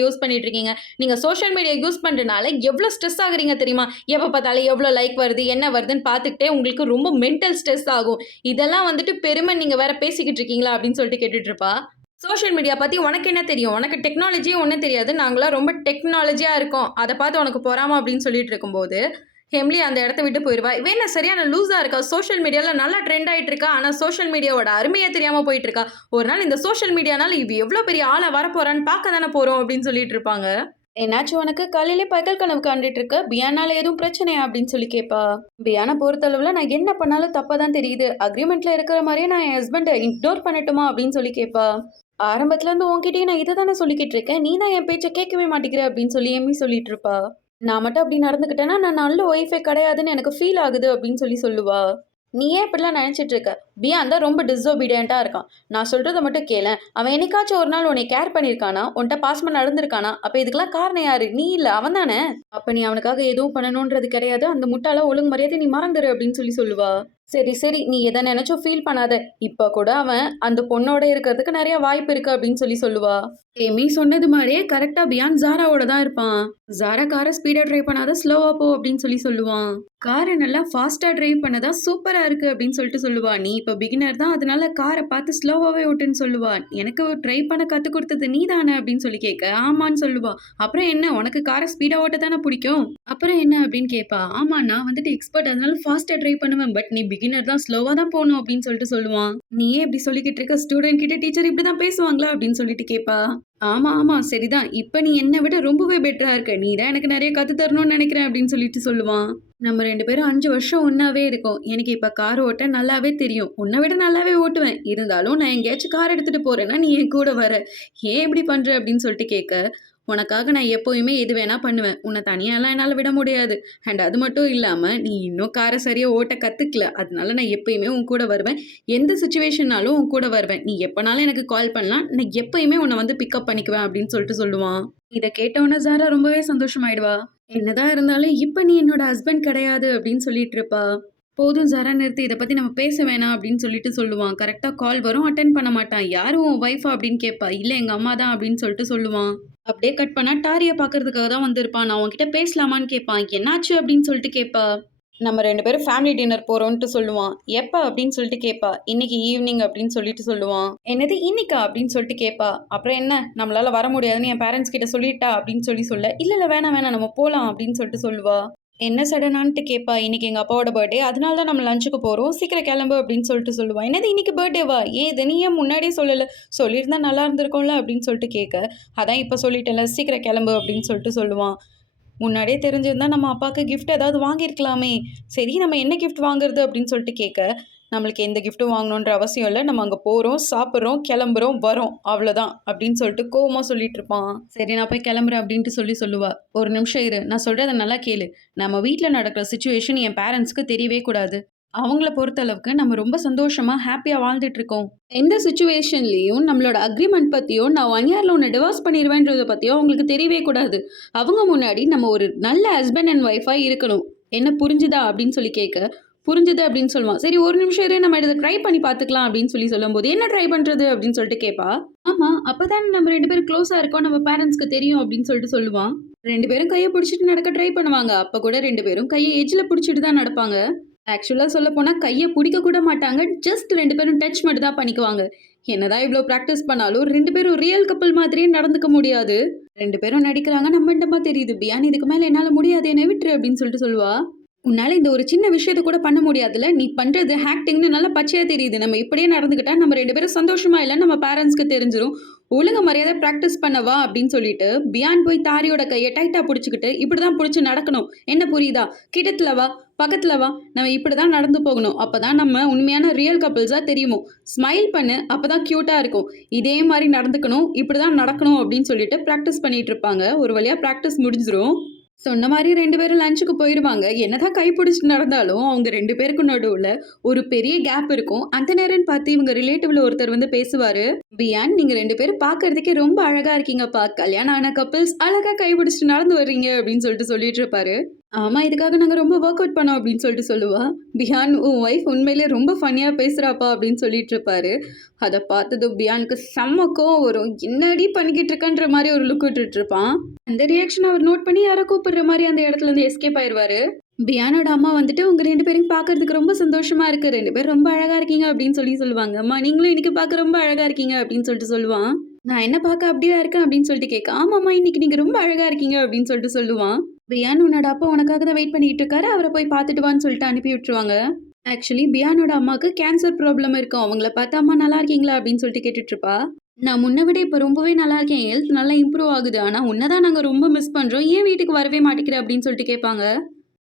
யூஸ் பண்ணிட்டு இருக்கீங்க. நீங்க சோஷியல் மீடியா யூஸ் பண்றனால எவ்ளோ ஸ்ட்ரெஸ் ஆகுறீங்க தெரியுமா? எப்ப பார்த்தாலும் எவ்ளோ லைக் வருது, என்ன வருதுன்னு பார்த்துக்கிட்டே உங்களுக்கு ரொம்ப மென்டல் ஸ்ட்ரெஸ் ஆகும். இதெல்லாம் வந்துட்டு பெருமை நீங்க வேற பேசிக்கிட்டு இருக்கீங்களா? அப்படின்னு சொல்லிட்டு கேட்டுட்டு இருப்பா. சோஷியல் மீடியா பத்தி உனக்கு என்ன தெரியும்? உனக்கு டெக்னாலஜியும் ஒண்ணும் தெரியாது. நாங்கலாம் ரொம்ப டெக்னாலஜியா இருக்கோம். அத பார்த்து உனக்கு பொறாம அப்படின்னு சொல்லிட்டு இருக்கும்போது, ஹெம்லி அந்த இடத்த விட்டு போயிருவா. இவ என்ன சரியான லூஸா இருக்கா? சோஷியல் மீடியால நல்லா ட்ரெண்ட் ஆயிட்டு இருக்கா. ஆனா சோஷியல் மீடியாவோட அருமையே தெரியாம போயிட்டு இருக்கா. ஒரு நாள் இந்த சோஷியல் மீடியானால இவ எவ்ளோ பெரிய ஆளா வரப்போறான்னு பார்க்க தானே போறோம் அப்படின்னு சொல்லிட்டு இருப்பாங்க. என்னாச்சு உனக்கு? காலையிலே பகல் கனவு காண்டுட்டு இருக்க? பியானால எதுவும் பிரச்சனையா? அப்படின்னு சொல்லி கேட்பா. பியானா பொறுத்தளவுல நான் என்ன பண்ணாலும் தப்பா தான் தெரியுது. அக்ரீமெண்ட்ல இருக்கிற மாரியே நான் என் ஹஸ்பண்ட இக்னோர் பண்ணட்டுமா? அப்படின்னு சொல்லி கேட்பா. ஆரம்பத்துல இருந்து உன்கிட்டயும் நான் இத தானே சொல்லிக்கிட்டு இருக்கேன். நீ தான் என் பேச்ச கேட்கவே மாட்டேங்கிற அப்படின்னு சொல்லி எம்மி சொல்லிட்டு இருப்பா. நான் மட்டும் அப்படி நடந்துக்கிட்டேன்னா, நான் நல்ல ஒய்ஃபே கிடையாதுன்னு எனக்கு ஃபீல் ஆகுது அப்படின்னு சொல்லுவா. நீ ஏன் இப்படிலாம் நினைச்சிட்டு இருக்க? பியான் தான் ரொம்ப டிஸோபீடியன்ட்டா இருக்கான். நான் சொல்றத மட்டும் கேளேன். அவன் என்னைக்காச்சும் ஒரு நாள் உன்னை கேர் பண்ணியிருக்கானா? உன்ட்ட பாசமா நடந்திருக்கானா? அப்ப இதுக்கெல்லாம் காரணம் யாரு? நீ இல்ல, அவன் தானே? அப்ப நீ அவனுக்காக எதுவும் பண்ணணும்ன்றது கிடையாது. அந்த முட்டாள ஒழுங்கு மரியாதை நீ மறந்துரு அப்படின்னு சொல்லுவா. சரி, சரி. நீ எத நினைச்சும் ஃபீல் பண்ணாத. இப்ப கூட அவன் அந்த பொண்ணோட இருக்கிறதுக்கு நெறைய வாய்ப்பு இருக்கு அப்படின்னு சொல்லுவா. ஏமி சொன்னது மாரியே கரெக்ட்டா பியான் ஜாராவோட தான் இருப்பான். ஜாரா கார ஸ்பீடா டிரைவ் பண்ணாத, ஸ்லோவா போ அப்படின்னு சொல்லுவான். கார நல்லா ஃபாஸ்ட்டா டிரைவ் பண்ணதா சூப்பரா இருக்கு அப்படின்னு சொல்லுவா. நீ இப்ப பிகினர் தான், அதனால கார பார்த்து ஸ்லோவாவே ஓட்டுன்னு சொல்லுவா. எனக்கு டிரைவ் பண்ண கத்துக் குடுத்தது நீ தானே அப்படின்னு சொல்லி கேட்க, ஆமான்னு சொல்லுவா. அப்புறம் என்ன உனக்கு கார ஸ்பீடா ஓட்ட தானே பிடிக்கும்? அப்புறம் என்ன அப்படின்னு கேட்பா. ஆமா நான் வந்துட்டு எக்ஸ்பர்ட் அதனால ஃபாஸ்ட்டா டிரைவ் பண்ணுவேன். பட் நீ பிகினர் தான் ஸ்லோவா தான் போணும் அப்படின்னு சொல்லுவான். நீ ஏன் இப்படி சொல்லிக்கிட்டு இருக்க? ஸ்டூடண்ட் கிட்ட டீச்சர் இப்படிதான் பேசுவாங்களா? அப்படின்னு சொல்லிட்டு கேட்பா. ஆமா, ஆமா. சரிதான். இப்ப நீ என்ன விட ரொம்பவே பெட்டரா இருக்க. நீ தான் எனக்கு நெறைய கத்து தரணும்னு நெனைக்கிறேன் அப்படின்னு சொல்லுவான். நம்ம 2 பேரும் 5 வருஷம் ஒண்ணாவே இருக்கோம். எனக்கு இப்ப கார் ஓட்ட நல்லாவே தெரியும். உன்ன விட நல்லாவே ஓட்டுவேன். இருந்தாலும் நான் எங்கேயாச்சும் கார் எடுத்துட்டு போறேன்னா, நீ என் கூட வர. ஏன் இப்படி பண்ற? அப்படின்னு சொல்லிட்டு கேட்க, உனக்காக நான் எப்பவுமே எது வேணா பண்ணுவேன். உன்ன தனியாலாம் என்னால விட முடியாது. அண்ட் அது மட்டும் இல்லாம, நீ இன்னும் கார சரியா ஓட்ட கத்துக்கல. அதனால நான் எப்பயுமே உன் கூட வருவேன். எந்த சிச்சுவேஷன்னாலும் உன் கூட வருவேன். நீ எப்பனாலும் எனக்கு கால் பண்ணலாம். நான் எப்பயுமே உன்ன வந்து பிக்கப் பண்ணிக்குவேன் அப்படின்னு சொல்லுவான். இத கேட்டவுடனே ஜாரா ரொம்பவே சந்தோஷமாயிடுவா. என்னதான் இருந்தாலும் இப்ப நீ என்னோட ஹஸ்பண்ட் கிடையாது அப்படின்னு சொல்லிட்டு இருப்பா. போதும் ஜாரா நிறுத்து. இத பத்தி நம்ம பேச வேணாம் அப்படின்னு சொல்லுவான். கரெக்ட்டா கால் வரும். அட்டெண்ட் பண்ண மாட்டான். யாரு உன் ஒய்ஃபா? அப்படின்னு கேட்பா. இல்ல எங்க அம்மா தான் அப்படின்னு சொல்லுவான். அப்படியே கட் பண்ணா டாரிய பார்க்கறதுக்காக தான் வந்திருப்பான். நான் உன்கிட்ட பேசலாமான்னு கேட்பான். என்னாச்சு அப்படின்னு சொல்லிட்டு கேட்பா. நம்ம 2 பேரும் ஃபேமிலி டின்னர் போறோம்ன்ட்டு சொல்லுவான். எப்ப அப்படின்னு சொல்லிட்டு கேட்பா. இன்னைக்கு ஈவினிங் அப்படின்னு சொல்லுவான். என்னது இன்னைக்கா? அப்படின்னு சொல்லிட்டு கேட்பா. அப்புறம் என்ன நம்மளால வர முடியாதுன்னு என் பேரண்ட்ஸ் கிட்ட சொல்லிட்டா அப்படின்னு சொல்ல. இல்ல இல்ல வேணாம் வேணாம் நம்ம போலாம் அப்படின்னு சொல்லுவா. என்ன சடனான்ட்டு கேட்பா. இன்னைக்கு எங்க அப்பாவோட பர்த்டே. அதனால தான் நம்ம லஞ்சுக்கு போறோம். சீக்கிரம் கிளம்பு அப்படின்னு சொல்லுவா. என்னது இன்னைக்கு பர்த்டேவா? ஏன் இத நீ ஏன் முன்னாடியே சொல்லல? சொல்லியிருந்தா நல்லா இருந்திருக்கும்ல அப்படின்னு சொல்லிட்டு கேட்க, அதான் இப்ப சொல்லிட்டேன்ல சீக்கிரம் கிளம்பு அப்படின்னு சொல்லுவான். முன்னாடியே தெரிஞ்சிருந்தா நம்ம அப்பாவுக்கு கிஃப்ட் ஏதாவது வாங்கியிருக்கலாமே. சரி நம்ம என்ன கிஃப்ட் வாங்குறது அப்படின்னு சொல்லிட்டு கேட்க, நம்மளுக்கு எந்த கிஃப்ட்டும் வாங்கணுன்ற அவசியம் இல்ல. நம்ம அங்க போறோம், சாப்பிடுறோம், கிளம்புறோம், வரோம். அவ்வளோதான் அப்படின்னு சொல்லிட்டு கோவமா சொல்லிட்டு இருப்பான். சரி நான் போய் கிளம்புறேன் அப்படின்ட்டு சொல்லுவா. ஒரு நிமிஷம் இரு. நான் சொல்றத நல்லா கேளு. நம்ம வீட்ல நடக்கிற சிச்சுவேஷன் என் பேரண்ட்ஸ்க்கு தெரியவே கூடாது. அவங்கள பொறுத்தளவுக்கு நம்ம ரொம்ப சந்தோஷமா, ஹேப்பியா வாழ்ந்துட்டு இருக்கோம். எந்த சிச்சுவேஷன்லயும் நம்மளோட அக்ரீமெண்ட் பத்தியோ, நான் 1 இயர்ல உன்ன டிவோர்ஸ் பண்ணிருவேன்றத பத்தியோ அவங்களுக்கு தெரியவே கூடாது. அவங்க முன்னாடி நம்ம ஒரு நல்ல ஹஸ்பண்ட் அண்ட் ஒய்ஃபா இருக்கணும். என்ன புரிஞ்சுதா? அப்படின்னு சொல்லி கேட்க, புரிஞ்சுது அப்படின்னு சொல்லுவான். சரி ஒரு நிமிஷம் இரு நம்ம இத ட்ரை பண்ணி பார்த்துக்கலாம் அப்படின்னு சொல்லும்போது, என்ன ட்ரை பண்றது? அப்படின்னு சொல்லிட்டு கேட்பா. ஆமா, அப்பதானே நம்ம 2 பேரும் க்ளோஸா இருக்கோம். நம்ம பேரண்ட்ஸ்க்கு தெரியும் அப்படின்னு சொல்லிட்டு சொல்லுவான். 2 பேரும் கைய பிடிச்சிட்டு நடக்க ட்ரை பண்ணுவாங்க. அப்ப கூட 2 பேரும் கைய எட்ஜ்ல பிடிச்சிட்டு தான் நடப்பாங்க. ஆக்சுவலா சொல்லப்போனா கைய புடிக்க கூட மாட்டாங்க. ஜஸ்ட் 2 பேரும் டச் மட்டும் தான் பண்ணிக்குவாங்க. என்னதான் இவ்ளோ பிராக்டிஸ் பண்ணாலும் 2 பேரும் ரியல் கப்பிள் மாதிரியே நடந்துக்க முடியாது. 2 பேரும் நடிக்கிறாங்க. நம்பண்டமா தெரியுது. பியான் இதுக்கு மேல என்னால முடியாது. என்னை விட்டுரு அப்படின்னு சொல்லிட்டு சொல்லுவா. உன்னால இந்த ஒரு சின்ன விஷயத்த கூட பண்ண முடியாதுல்ல. நீ பண்றது ஆக்டிங்ன்னு நல்லா பச்சையா தெரியுது. நம்ம இப்படியே நடந்துக்கிட்டா நம்ம 2 பேரும் சந்தோஷமா இல்லன்னு நம்ம பேரண்ட்ஸ்க்கு தெரிஞ்சிரும். ஒழுங்கு மரியாதையா பிராக்டிஸ் பண்ண வா அப்படின்னு சொல்லிட்டு, பியான் போய் தாரியோட கைய டைட்டா புடிச்சுக்கிட்டு, இப்படிதான் புடிச்சு நடக்கணும். என்ன புரியுதா? கிட்டத்துல வா, பக்கத்துல வா. நம்ம இப்படிதான் நடந்து போகணும். அப்பதான் நம்ம உண்மையான ரியல் கப்பிள்ஸா தெரியுமோ. ஸ்மைல் பண்ணு. அப்பதான் கியூட்டா இருக்கும். இதே மாரி நடந்துக்கணும். இப்படிதான் நடக்கணும் அப்படின்னு சொல்லிட்டு பிராக்டிஸ் பண்ணிட்டு இருப்பாங்க. ஒரு வழியா பிராக்டிஸ் முடிஞ்சிரும். சொன்ன மாரி 2 பேரும் லஞ்சுக்கு போயிருவாங்க. என்னதான் கை பிடிச்சுட்டு நடந்தாலும், அவங்க 2 பேருக்கும் நடுவுல ஒரு பெரிய கேப் இருக்கும். அந்த நேரம்னு பார்த்து இவங்க ரிலேட்டிவ்ல ஒருத்தர் வந்து பேசுவாரு. "பியான், நீங்க 2 பேரும் பார்க்கறதுக்கே ரொம்ப அழகா இருக்கீங்கப்பா. கல்யாணம் ஆன கப்பிள்ஸ் அழகா கை பிடிச்சுட்டு நடந்து வர்றீங்க" அப்படின்னு சொல்லிட்டு இருப்பாரு. "ஆமா, இதுக்காக நாங்க ரொம்ப வொர்க் அவுட் பண்ணோம்" அப்படின்னு சொல்லுவா. "பியான், உன் ஒய்ஃப் உண்மையிலேயே ரொம்ப ஃபன்னியா பேசுறாப்பா" அப்படின்னு சொல்லிட்டு இருப்பாரு. அத பார்த்ததும் பியானுக்கு செம்ம கோவம் வரும். "என்னடி பண்ணிக்கிட்டு இருக்கன்ற" மாரி ஒரு லுக் விட்டுட்டு இருப்பான். அந்த ரியாக்ஷன் அவர் நோட் பண்ணி யாரோ கூப்பிடுற மாரி அந்த இடத்துல இருந்து எஸ்கேப் ஆயிருவாரு. பியானோட அம்மா வந்துட்டு, "உங்க 2 பேரையும் பார்க்கறதுக்கு ரொம்ப சந்தோஷமா இருக்கு. 2 பேரும் ரொம்ப அழகா இருக்கீங்க" அப்படின்னு சொல்லுவாங்க. "அம்மா, நீங்களும் இன்னைக்கு பார்க்க ரொம்ப அழகா இருக்கீங்க" அப்படின்னு சொல்லுவான். "நான் என்ன பார்க்க அப்படியா இருக்கேன்?" அப்படின்னு சொல்லிட்டு கேட்க, "ஆமாம்மா, இன்னைக்கு நீங்க ரொம்ப அழகா இருக்கீங்க" அப்படின்னு சொல்லுவான். பியான், "உன்னோட அப்பா உனக்காக தான் வெயிட் பண்ணிட்டு இருக்காரு. அவர போய் பார்த்துட்டு வான்னு" சொல்லிட்டு அனுப்பி விட்டுருவாங்க. ஆக்சுவலி பியானோட அம்மாக்கு கேன்சர் ப்ராப்ளம் இருக்கும். அவங்கள பார்த்து, "அம்மா நல்லா இருக்கீங்களா?" அப்படின்னு சொல்லிட்டு கேட்டுட்டு இருப்பா. "நான் முன்ன விட இப்ப ரொம்பவே நல்லா இருக்கேன். என் ஹெல்த் நல்லா இம்ப்ரூவ் ஆகுது. ஆனா உன்ன தான் நாங்க ரொம்ப மிஸ் பண்றோம். ஏன் வீட்டுக்கு வரவே மாட்டேங்கிற?" அப்படின்னு சொல்லிட்டு கேட்பாங்க.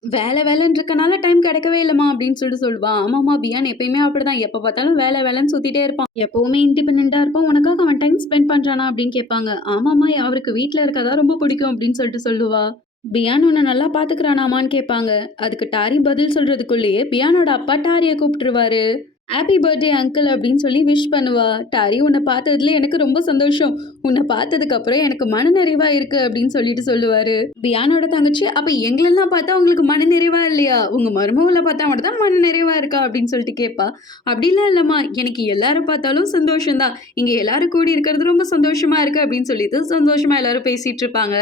வேலைன்னு இருக்கனால டைம் கிடைக்கவே இல்லம்மா அப்படின்னு சொல்லுவா. ஆமாம்மா, பியான் எப்பயுமே அப்படிதான். எப்ப பார்த்தாலும் வேலைன்னு சுத்திட்டே இருப்பான். எப்பவுமே இண்டிபெண்டன்ட்டா இருப்பான். உனக்காக அவன் டைம் ஸ்பெண்ட் பண்றானா அப்படின்னு கேட்பாங்க. ஆமாம்மா, அவருக்கு வீட்ல இருக்கறதா ரொம்ப பிடிக்கும் அப்படின்னு சொல்லுவா. பியான் உன்ன நல்லா பாத்துக்கிறானாமான்னு கேட்பாங்க. அதுக்கு டாரி பதில் சொல்றதுக்குள்ளேயே பியானோட அப்பா டாரிய கூப்பிட்டுருவாரு. "ஹாப்பி பர்த்டே அங்கிள்" அப்படின்னு சொல்லி விஷ் பண்ணுவா. "டாரி, உன்னை பார்த்ததுல எனக்கு ரொம்ப சந்தோஷம். உன்னை பார்த்ததுக்கு அப்புறம் எனக்கு மனநிறைவா இருக்கு" அப்படின்னு சொல்லுவாரு. பியானோட தங்கச்சி, "அப்ப எங்களெல்லாம் பார்த்தா உங்களுக்கு மனநிறைவா இல்லையா? உங்க மருமகள பார்த்தா மட்டும் தான் மனநிறைவா இருக்கா?" அப்படின்னு சொல்லிட்டு கேட்பா. "அப்படிலாம் இல்லம்மா, எனக்கு எல்லாரும் பார்த்தாலும் சந்தோஷம் தான். இங்க எல்லாரும் கூடி இருக்கிறது ரொம்ப சந்தோஷமா இருக்கு" அப்படின்னு சொல்லிட்டு சந்தோஷமா எல்லாரும் பேசிட்டு இருப்பாங்க.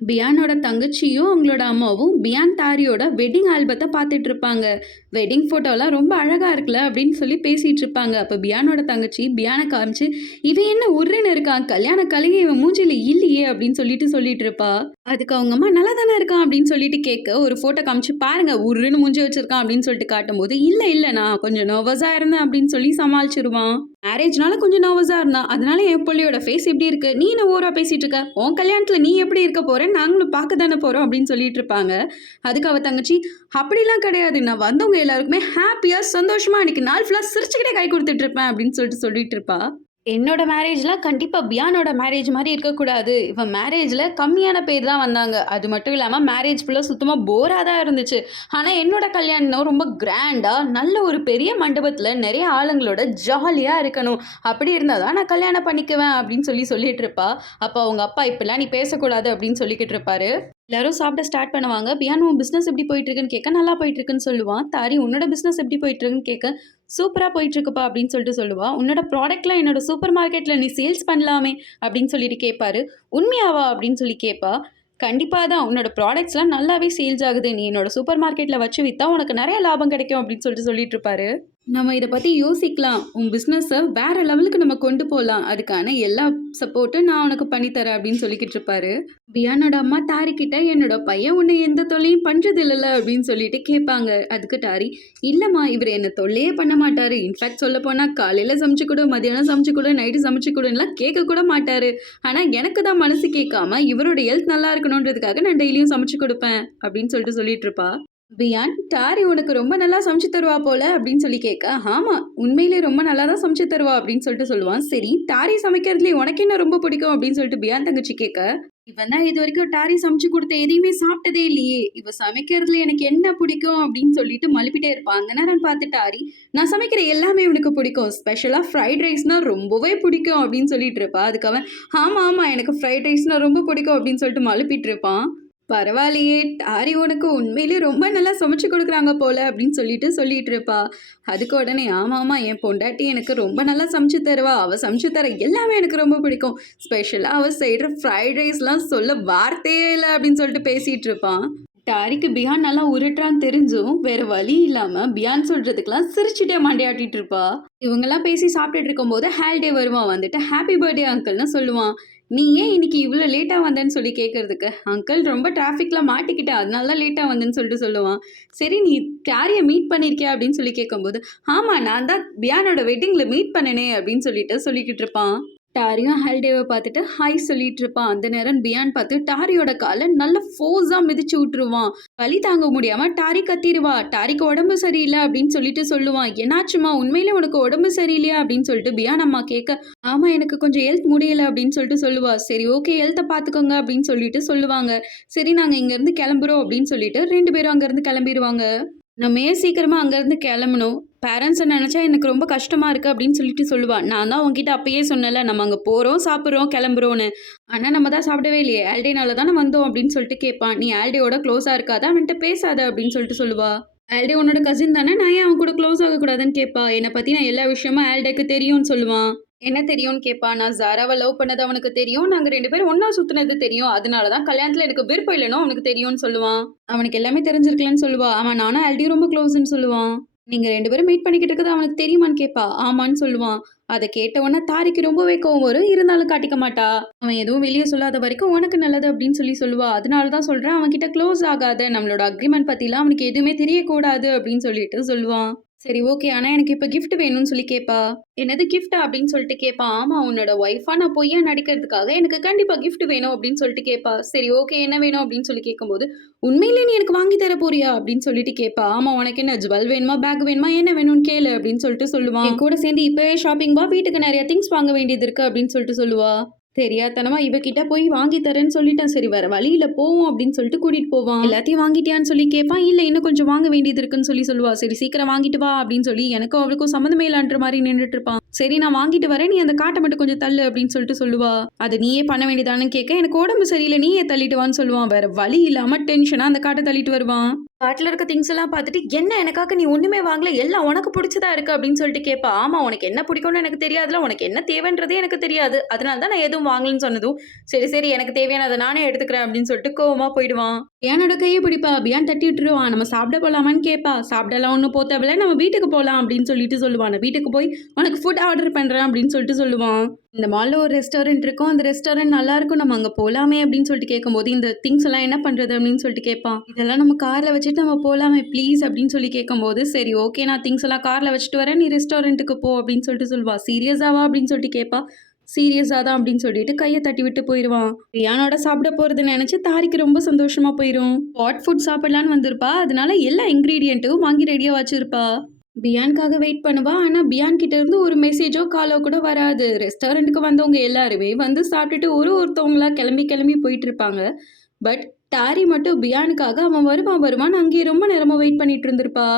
பியானோட தங்கச்சியும் அவங்களோட அம்மாவும் பியான் தாரியோட வெட்டிங் ஆல்பத்தை பார்த்துட்டு இருப்பாங்க. வெட்டிங் ஃபோட்டோலாம் ரொம்ப அழகா இருக்குல்ல அப்படின்னு சொல்லி பேசிட்டு இருப்பாங்க. அப்போ பியானோட தங்கச்சி பியானை காமிச்சு, "இவன் என்ன உருன்னு இருக்கான்? கல்யாண கலையே இவன் மூஞ்சில இல்லையே" அப்படின்னு சொல்லிட்டு இருப்பா. அதுக்கு அவங்க அம்மா, "நல்லா தானே இருக்கான்" அப்படின்னு சொல்லிட்டு கேட்க, ஒரு ஃபோட்டோ காமிச்சு, "பாருங்க உருன்னு மூஞ்சி வச்சிருக்கான்" அப்படின்னு சொல்லிட்டு காட்டும்போது, "இல்ல நான் கொஞ்சம் நர்வஸா இருந்தேன்" அப்படின்னு சொல்லி சமாளிச்சிருவான். மேரேஜ்னால கொஞ்சம் நர்வஸா இருந்தான். அதனால என் புள்ளையோட ஃபேஸ் இப்படி இருக்கு. நீ என்ன ஓவரா பேசிட்டு இருக்க? உன் கல்யாணத்துல நீ எப்படி இருக்க போற? நாங்களும் பார்க்க தானே போறோம் அப்படின்னு சொல்லிட்டு இருப்பாங்க. அதுக்கு அவ தங்கச்சி, "அப்படிலாம் கிடையாது. நான் வந்தவங்க எல்லாருக்குமே ஹாப்பியா, சந்தோஷமா அன்னைக்கு நாள் ஃபுல்லா சிரிச்சுக்கிட்டே கை குடுத்துட்டு இருப்பேன்" அப்படின்னு சொல்லிட்டு இருப்பா. என்னோட மேரேஜ்ல கண்டிப்பா பியானோட மேரேஜ் மாரி இருக்கக்கூடாது. இவ மேரேஜ்ல கம்மியான பேர் தான் வந்தாங்க. அது மட்டும் இல்லாம மேரேஜ் ஃபுல்லா சுத்தமா போரா தான் இருந்துச்சு. ஆனா என்னோட கல்யாணம் ரொம்ப கிராண்டா, நல்ல ஒரு பெரிய மண்டபத்துல நெறைய ஆளுங்களோட ஜாலியா இருக்கணும். அப்படி இருந்தா தான் நான் கல்யாணம் பண்ணிக்குவேன் அப்படின்னு சொல்லிட்டு இருப்பா. அப்ப அவங்க அப்பா, "இப்படிலாம் நீ பேசக்கூடாது" அப்படின்னு சொல்லிக்கிட்டு இருப்பாரு. எல்லாரும் சாப்பிட ஸ்டார்ட் பண்ணுவாங்க. பியான், "உன் பிசினஸ் எப்படி போயிட்டு இருக்குன்னு?" கேட்க, "நல்லா போயிட்டு இருக்குன்னு" சொல்லுவான். தாரி, "உன்னோட பிசினஸ் எப்படி போயிட்டு இருக்குன்னு?" கேட்க, "சூப்பரா போயிட்டு இருக்குப்பா" அப்படின்னு சொல்லுவா. "உன்னோட ப்ராடக்ட்லாம் என்னோட சூப்பர் மார்க்கெட்ல நீ சேல்ஸ் பண்ணலாமே" அப்படின்னு சொல்லிட்டு கேட்பாரு. "உண்மையாவா?" அப்படின்னு சொல்லி கேட்பா. "கண்டிப்பா தான். உன்னோட ப்ராடக்ட்ஸ்லாம் நல்லாவே சேல்ஸ் ஆகுது. நீ என்னோட சூப்பர் மார்க்கெட்ல வச்சு வித்தா உனக்கு நெறைய லாபம் கிடைக்கும்" அப்படின்னு சொல்லிட்டு இருப்பாரு. நம்ம இத பத்தி யோசிக்கலாம். உன் பிசினஸ வேற லெவலுக்கு நம்ம கொண்டு போலாம். அதுக்கான எல்லா சப்போர்ட்டும் நான் உனக்கு பண்ணி தரேன் அப்படின்னு சொல்லிக்கிட்டு இருப்பாரு. பியானோட அம்மா டாரி கிட்ட, "என்னோட பையன் உன்னை எந்த தொல்லையும் பண்றது இல்லல்ல" அப்படின்னு சொல்லிட்டு கேட்பாங்க. அதுக்கு டாரி, "இல்லம்மா, இவரு என்ன தொல்லையே பண்ண மாட்டாரு. இன்ஃபேக்ட் சொல்லப்போனா காலையில சமைச்சு கொடு, மதியானம் சமைச்சு கொடு, நைட்டு சமைச்சு கொடுன்னுலாம் கேட்க கூட மாட்டாரு. ஆனா எனக்கு தான் மனசு கேட்காம இவரோட ஹெல்த் நல்லா இருக்கணுன்றதுக்காக நான் டெய்லியும் சமைச்சு கொடுப்பேன்" அப்படின்னு சொல்லிட்டு இருப்பா. பியான், "டாரி உனக்கு ரொம்ப நல்லா சமைச்சு தருவா போல" அப்படின்னு சொல்லி கேட்க, "ஆமா, உண்மையிலே ரொம்ப நல்லா தான் சமைச்சு தருவா" அப்படின்னு சொல்லிட்டு சொல்லுவான். "சரி, டாரி சமைக்கிறதுலயே உனக்கு என்ன ரொம்ப பிடிக்கும்?" அப்படின்னு சொல்லிட்டு பியான் தங்கச்சி கேட்க, "இவன் தான் இதுவரைக்கும் டாரி சமைச்சு குடுத்த எதையுமே சாப்பிட்டதே இல்லையே! இவ சமைக்கிறதுல எனக்கு என்ன பிடிக்கும்?" அப்படின்னு சொல்லிட்டு மழுப்பிட்டே இருப்பான். அந்த நேரம் பார்த்து டாரி, "நான் சமைக்கிற எல்லாமே உனக்கு பிடிக்கும். ஸ்பெஷலா ஃப்ரைட் ரைஸ்னா ரொம்பவே பிடிக்கும்" அப்படின்னு சொல்லிட்டு இருப்பா. அதுக்கு அவன், "ஆமா, ஆமா, எனக்கு ஃப்ரைட் ரைஸ்னா ரொம்ப பிடிக்கும்" அப்படின்னு சொல்லிட்டு மழுப்பிட்டு இருப்பான். "பரவாயில்லையே! டாரி உனக்கு உண்மையிலேயே ரொம்ப நல்லா சமைச்சு குடுக்குறாங்க போல" அப்படின்னு சொல்லிட்டு இருப்பா. அதுக்கு உடனே, "ஆமாமா, என் பொண்டாட்டி எனக்கு ரொம்ப நல்லா சமைச்சு தருவா. அவ சமைச்சு தர எல்லாமே எனக்கு ரொம்ப பிடிக்கும். ஸ்பெஷலா அவ செய்ற ஃப்ரைட் ரைஸ்லாம் சொல்ல வார்த்தையே இல்ல" அப்படின்னு சொல்லிட்டு பேசிட்டு இருப்பான். டாரிக்கு பியான் நல்லா உருட்டுறான்னு தெரிஞ்சும், வேற வழி இல்லாம பியான் சொல்றதுக்கெல்லாம் சிரிச்சுட்டே மண்டையாட்டிட்டு இருப்பா. இவங்கலாம் பேசி சாப்பிட்டுட்டு இருக்கும்போது ஹாலிடே வருவான். வந்துட்டு "ஹேப்பி பர்த்டே அங்கிள்ன்னு" சொல்லுவான். "நீ ஏன் இன்னைக்கு இவ்ளோ லேட்டா வந்தன்னு?" சொல்லி கேட்கறதுக்கு, "அங்கிள் ரொம்ப டிராஃபிக்ல மாட்டிக்கிட்டேன். அதனால தான் லேட்டா வந்தேன்னு" சொல்லிட்டு சொல்லுவான். "சரி, நீ டாரிய மீட் பண்ணியிருக்கியா?" அப்படின்னு சொல்லி கேட்கும்போது, "ஆமா, நான் தான் பியானோட வெட்டிங்ல மீட் பண்ணனே" அப்படின்னு சொல்லிக்கிட்டு இருப்பான். டாரியும் ஹாலிடேவ பார்த்துட்டு ஹாய் சொல்லிட்டு இருப்பான். அந்த நேரம் பியான் பார்த்து டாரியோட கால நல்ல ஃபோர்ஸா மிதிச்சு விட்டுருவான். வலி தாங்க முடியாம டாரி கத்திருவா. "டாரிக்கு உடம்பு சரியில்ல" அப்படின்னு சொல்லிட்டு சொல்லுவான். "என்னாச்சும்மா? உண்மையிலே உனக்கு உடம்பு சரியில்லையா?" அப்படின்னு சொல்லிட்டு பியான் அம்மா கேட்க, "ஆமா, எனக்கு கொஞ்சம் ஹெல்த் முடியல" அப்படின்னு சொல்லிட்டு சொல்லுவா. "சரி, ஓகே, ஹெல்த்த பார்த்துக்கோங்க" அப்படின்னு சொல்லிட்டு சொல்லுவாங்க. "சரி, நாங்க இங்கருந்து கிளம்புறோம்" அப்படின்னு சொல்லிட்டு 2 பேரும் அங்கருந்து கிளம்பிருவாங்க. நம்ம ஏன் சீக்கிரமா அங்கருந்து கெளம்பணும்? பேரண்ட்ஸ நெனச்சா எனக்கு ரொம்ப கஷ்டமா இருக்கு அப்படின்னு சொல்லிட்டு சொல்லுவா. நான் தான் உன்கிட்ட அப்பயே சொன்னேன்ல, நம்ம அங்க போறோம், சாப்பிடுறோம், கெளம்புறோம்ன்னு. ஆனா நம்ம தான் சாப்பிடவே இல்லையே. ஆல்டேனால தானே வந்தோம் அப்படின்னு சொல்லிட்டு கேட்பான். "நீ ஆல்டேயோட க்ளோஸா இருக்காத, அவன்ட்ட பேசாத" அப்படின்னு சொல்லிட்டு சொல்லுவா. "ஆல்டே உன்னோட கசின் தானே, நான் ஏன் அவன் கூட க்ளோஸ் ஆகக்கூடாதுன்னு" கேட்பா. "என்ன பத்தின எல்லா விஷயமும் ஆல்டேக்கு தெரியும்னு" சொல்லுவான். "என்ன தெரியும்னு?" கேட்பா. "நான் ஜாராவ லவ் பண்ணது அவனுக்கு தெரியும். நாங்க 2 பேரும் ஒண்ணா சுத்துனது தெரியும். அதனால தான் கல்யாணத்துல எனக்கு விருப்பம் இல்லன்னும் அவனுக்கு தெரியும்னு" சொல்லுவான். அவனுக்கு எல்லாமே தெரிஞ்சிருக்கலன்னு சொல்லுவா. அவன் நானும் ஆல்டியும் ரொம்ப க்ளோஸ்ன்னு சொல்லுவான். "நீங்க 2 பேரும் மீட் பண்ணிக்கிட்டு இருக்கிறது அவனுக்கு தெரியுமான்னு?" கேட்பா. ஆமான்னு சொல்லுவான். அத கேட்ட உடனே தாரிக்கு ரொம்பவே கோவம் வரும். இருந்தாலும் காட்டிக்க மாட்டா. "அவன் எதுவும் வெளிய சொல்லாத வரைக்கும் உனக்கு நல்லது" அப்படின்னு சொல்லுவா. "அதனால தான் சொல்றேன், அவன்கிட்ட க்ளோஸ் ஆகாத. நம்மளோட அக்ரீமெண்ட் பத்திலாம் அவனுக்கு எதுவுமே தெரியக்கூடாது" அப்படின்னு சொல்லிட்டு சொல்லுவான். "சரி, ஓகே. ஆனா எனக்கு இப்ப கிஃப்ட் வேணும்னு" சொல்லி கேட்பா. "என்னது கிஃப்ட்டா?" அப்படின்னு சொல்லிட்டு கேட்பான். "ஆமா, உன்னோட ஒய்ஃபா நான் பொய்யா நடிக்கிறதுக்காக எனக்கு கண்டிப்பா கிஃப்ட் வேணும்" அப்படின்னு சொல்லிட்டு கேட்பா. "சரி, ஓகே. என்ன வேணும்?" அப்படின்னு சொல்லி கேட்கும்போது, "உண்மையிலே நீ எனக்கு வாங்கி தர போறியா?" அப்படின்னு சொல்லிட்டு கேட்பா. "ஆமா, உனக்கு என்ன ஜுவல் வேணுமா? பேக் வேணுமா? என்ன வேணும்னு கேளு" அப்படின்னு சொல்லிட்டு சொல்லுவான். "என் கூட சேர்ந்து இப்பவே ஷாப்பிங் வா. வீட்டுக்கு நெறைய திங்ஸ் வாங்க வேண்டியது இருக்கு" அப்படின்னு சொல்லிட்டு சொல்லுவா. தெரியாத்தனமா இவ கிட்ட போய் வாங்கி தரேன்னு சொல்லிட்டேன். சரி, வேற வழி இல்ல, போவோம் அப்படின்னு சொல்லிட்டு கூட்டிட்டு போவான். எல்லாத்தையும் வாங்கிட்டியான்னு சொல்லி கேட்பான். இல்ல, இன்னும் கொஞ்சம் வாங்க வேண்டியது இருக்குன்னு சொல்லுவா. சரி, சீக்கிரம் வாங்கிட்டு வா அப்படின்னு சொல்லி எனக்கும் அவளுக்கும் சம்மந்தமே இல்லன்ற மாரி நின்னுட்டு இருப்பான். "சரி, நான் வாங்கிட்டு வரேன். நீ அந்த காட்ட மட்டும் கொஞ்சம் தள்ளு" அப்படின்னு சொல்லிட்டு சொல்லுவா. "அத நீயே பண்ண வேண்டியதானன்னு?" கேட்க, "எனக்கு உடம்பு சரியில்ல, நீயே தள்ளிட்டு வான்னு" சொல்லுவான். வேற வழி இல்லாம டென்ஷனா அந்த காட்ட தள்ளிட்டு வருவான். காட்டுல இருக்க திங்ஸ் எல்லாம் பார்த்துட்டு, "என்ன எனக்காக நீ ஒண்ணுமே வாங்கல? எல்லாம் உனக்கு புடிச்சதா இருக்கு" அப்படின்னு சொல்லிட்டு கேட்பா. "ஆமா, உனக்கு என்ன பிடிக்கும்னு எனக்கு தெரியாதுல்ல. உனக்கு என்ன தேவைன்றதே எனக்கு தெரியாது. அதனால தான் நான் எதுவும் வாங்கலன்னு" சொன்னதும், "சரி, சரி, எனக்கு தேவையானத நானே எடுத்துக்கிறேன்" அப்படின்னு சொல்லிட்டு கோவமா போயிடுவான். பியானோட கைய பிடிப்பா. பியான் தட்டி விட்டுருவான். "நம்ம சாப்பிட போலாமான்னு?" கேட்பா. "சாப்பிடலாம் ஒண்ணும் போ தேவையில்ல. நம்ம வீட்டுக்கு போலாம்" அப்படின்னு சொல்லிட்டு சொல்லுவான். "நான் வீட்டுக்கு போய் உனக்கு ஃபுட் ஆர்டர் பண்றேன்" அப்படின்னு சொல்லிட்டு சொல்லுவான். இந்த மால்ல ஒரு ரெஸ்டாரண்ட் இருக்கும். அந்த ரெஸ்டாரண்ட் நல்லாருக்கும். "நம்ம அங்க போலாமே" அப்படின்னு சொல்லிட்டு கேட்கும்போது, "இந்த திங்ஸ் எல்லாம் என்ன பண்றது?" அப்படின்னு சொல்லிட்டு கேட்பான். "இதெல்லாம் நம்ம கார்ல வச்சுட்டு நம்ம போலாமே ப்ளீஸ்" அப்படின்னு சொல்லி கேட்கும்போது, "சரி, ஓகே, நான் திங்ஸ் எல்லாம் கார்ல வச்சுட்டு வரேன். நீ ரெஸ்டாரண்ட்டுக்கு போ" அப்படின்னு சொல்லிட்டு சொல்லுவா. "சீரியஸாவா?" அப்படின்னு சொல்லிட்டு கேட்பா. "சீரியஸா தான்" அப்படின்னு சொல்லிட்டு கைய தட்டி விட்டு போயிருவான். ரியானோட சாப்பிட போறத நெனச்சு தாரிக்கு ரொம்ப சந்தோஷமா போயிரும். ஹாட் ஃபுட் சாப்பிடலான்னு வந்திருப்பா. அதனால எல்லா இன்கிரீடியன்ட்டும் வாங்கி ரெடியா வச்சிருப்பா. பியான்காக வெயிட் பண்ணுவா. ஆனா பியான் கிட்ட இருந்து ஒரு மெசேஜோ, காலோ கூட வராது. ரெஸ்டாரண்ட்டுக்கு வந்தவங்க எல்லாருமே வந்து சாப்பிட்டுட்டு ஒருத்தவங்களா கிளம்பி போயிட்டு இருப்பாங்க. பட் டாரி மட்டும் பியானுக்காக அவன் வருவான்னு அங்கேயே ரொம்ப நேரமா வெயிட் பண்ணிட்டு இருந்திருப்பா.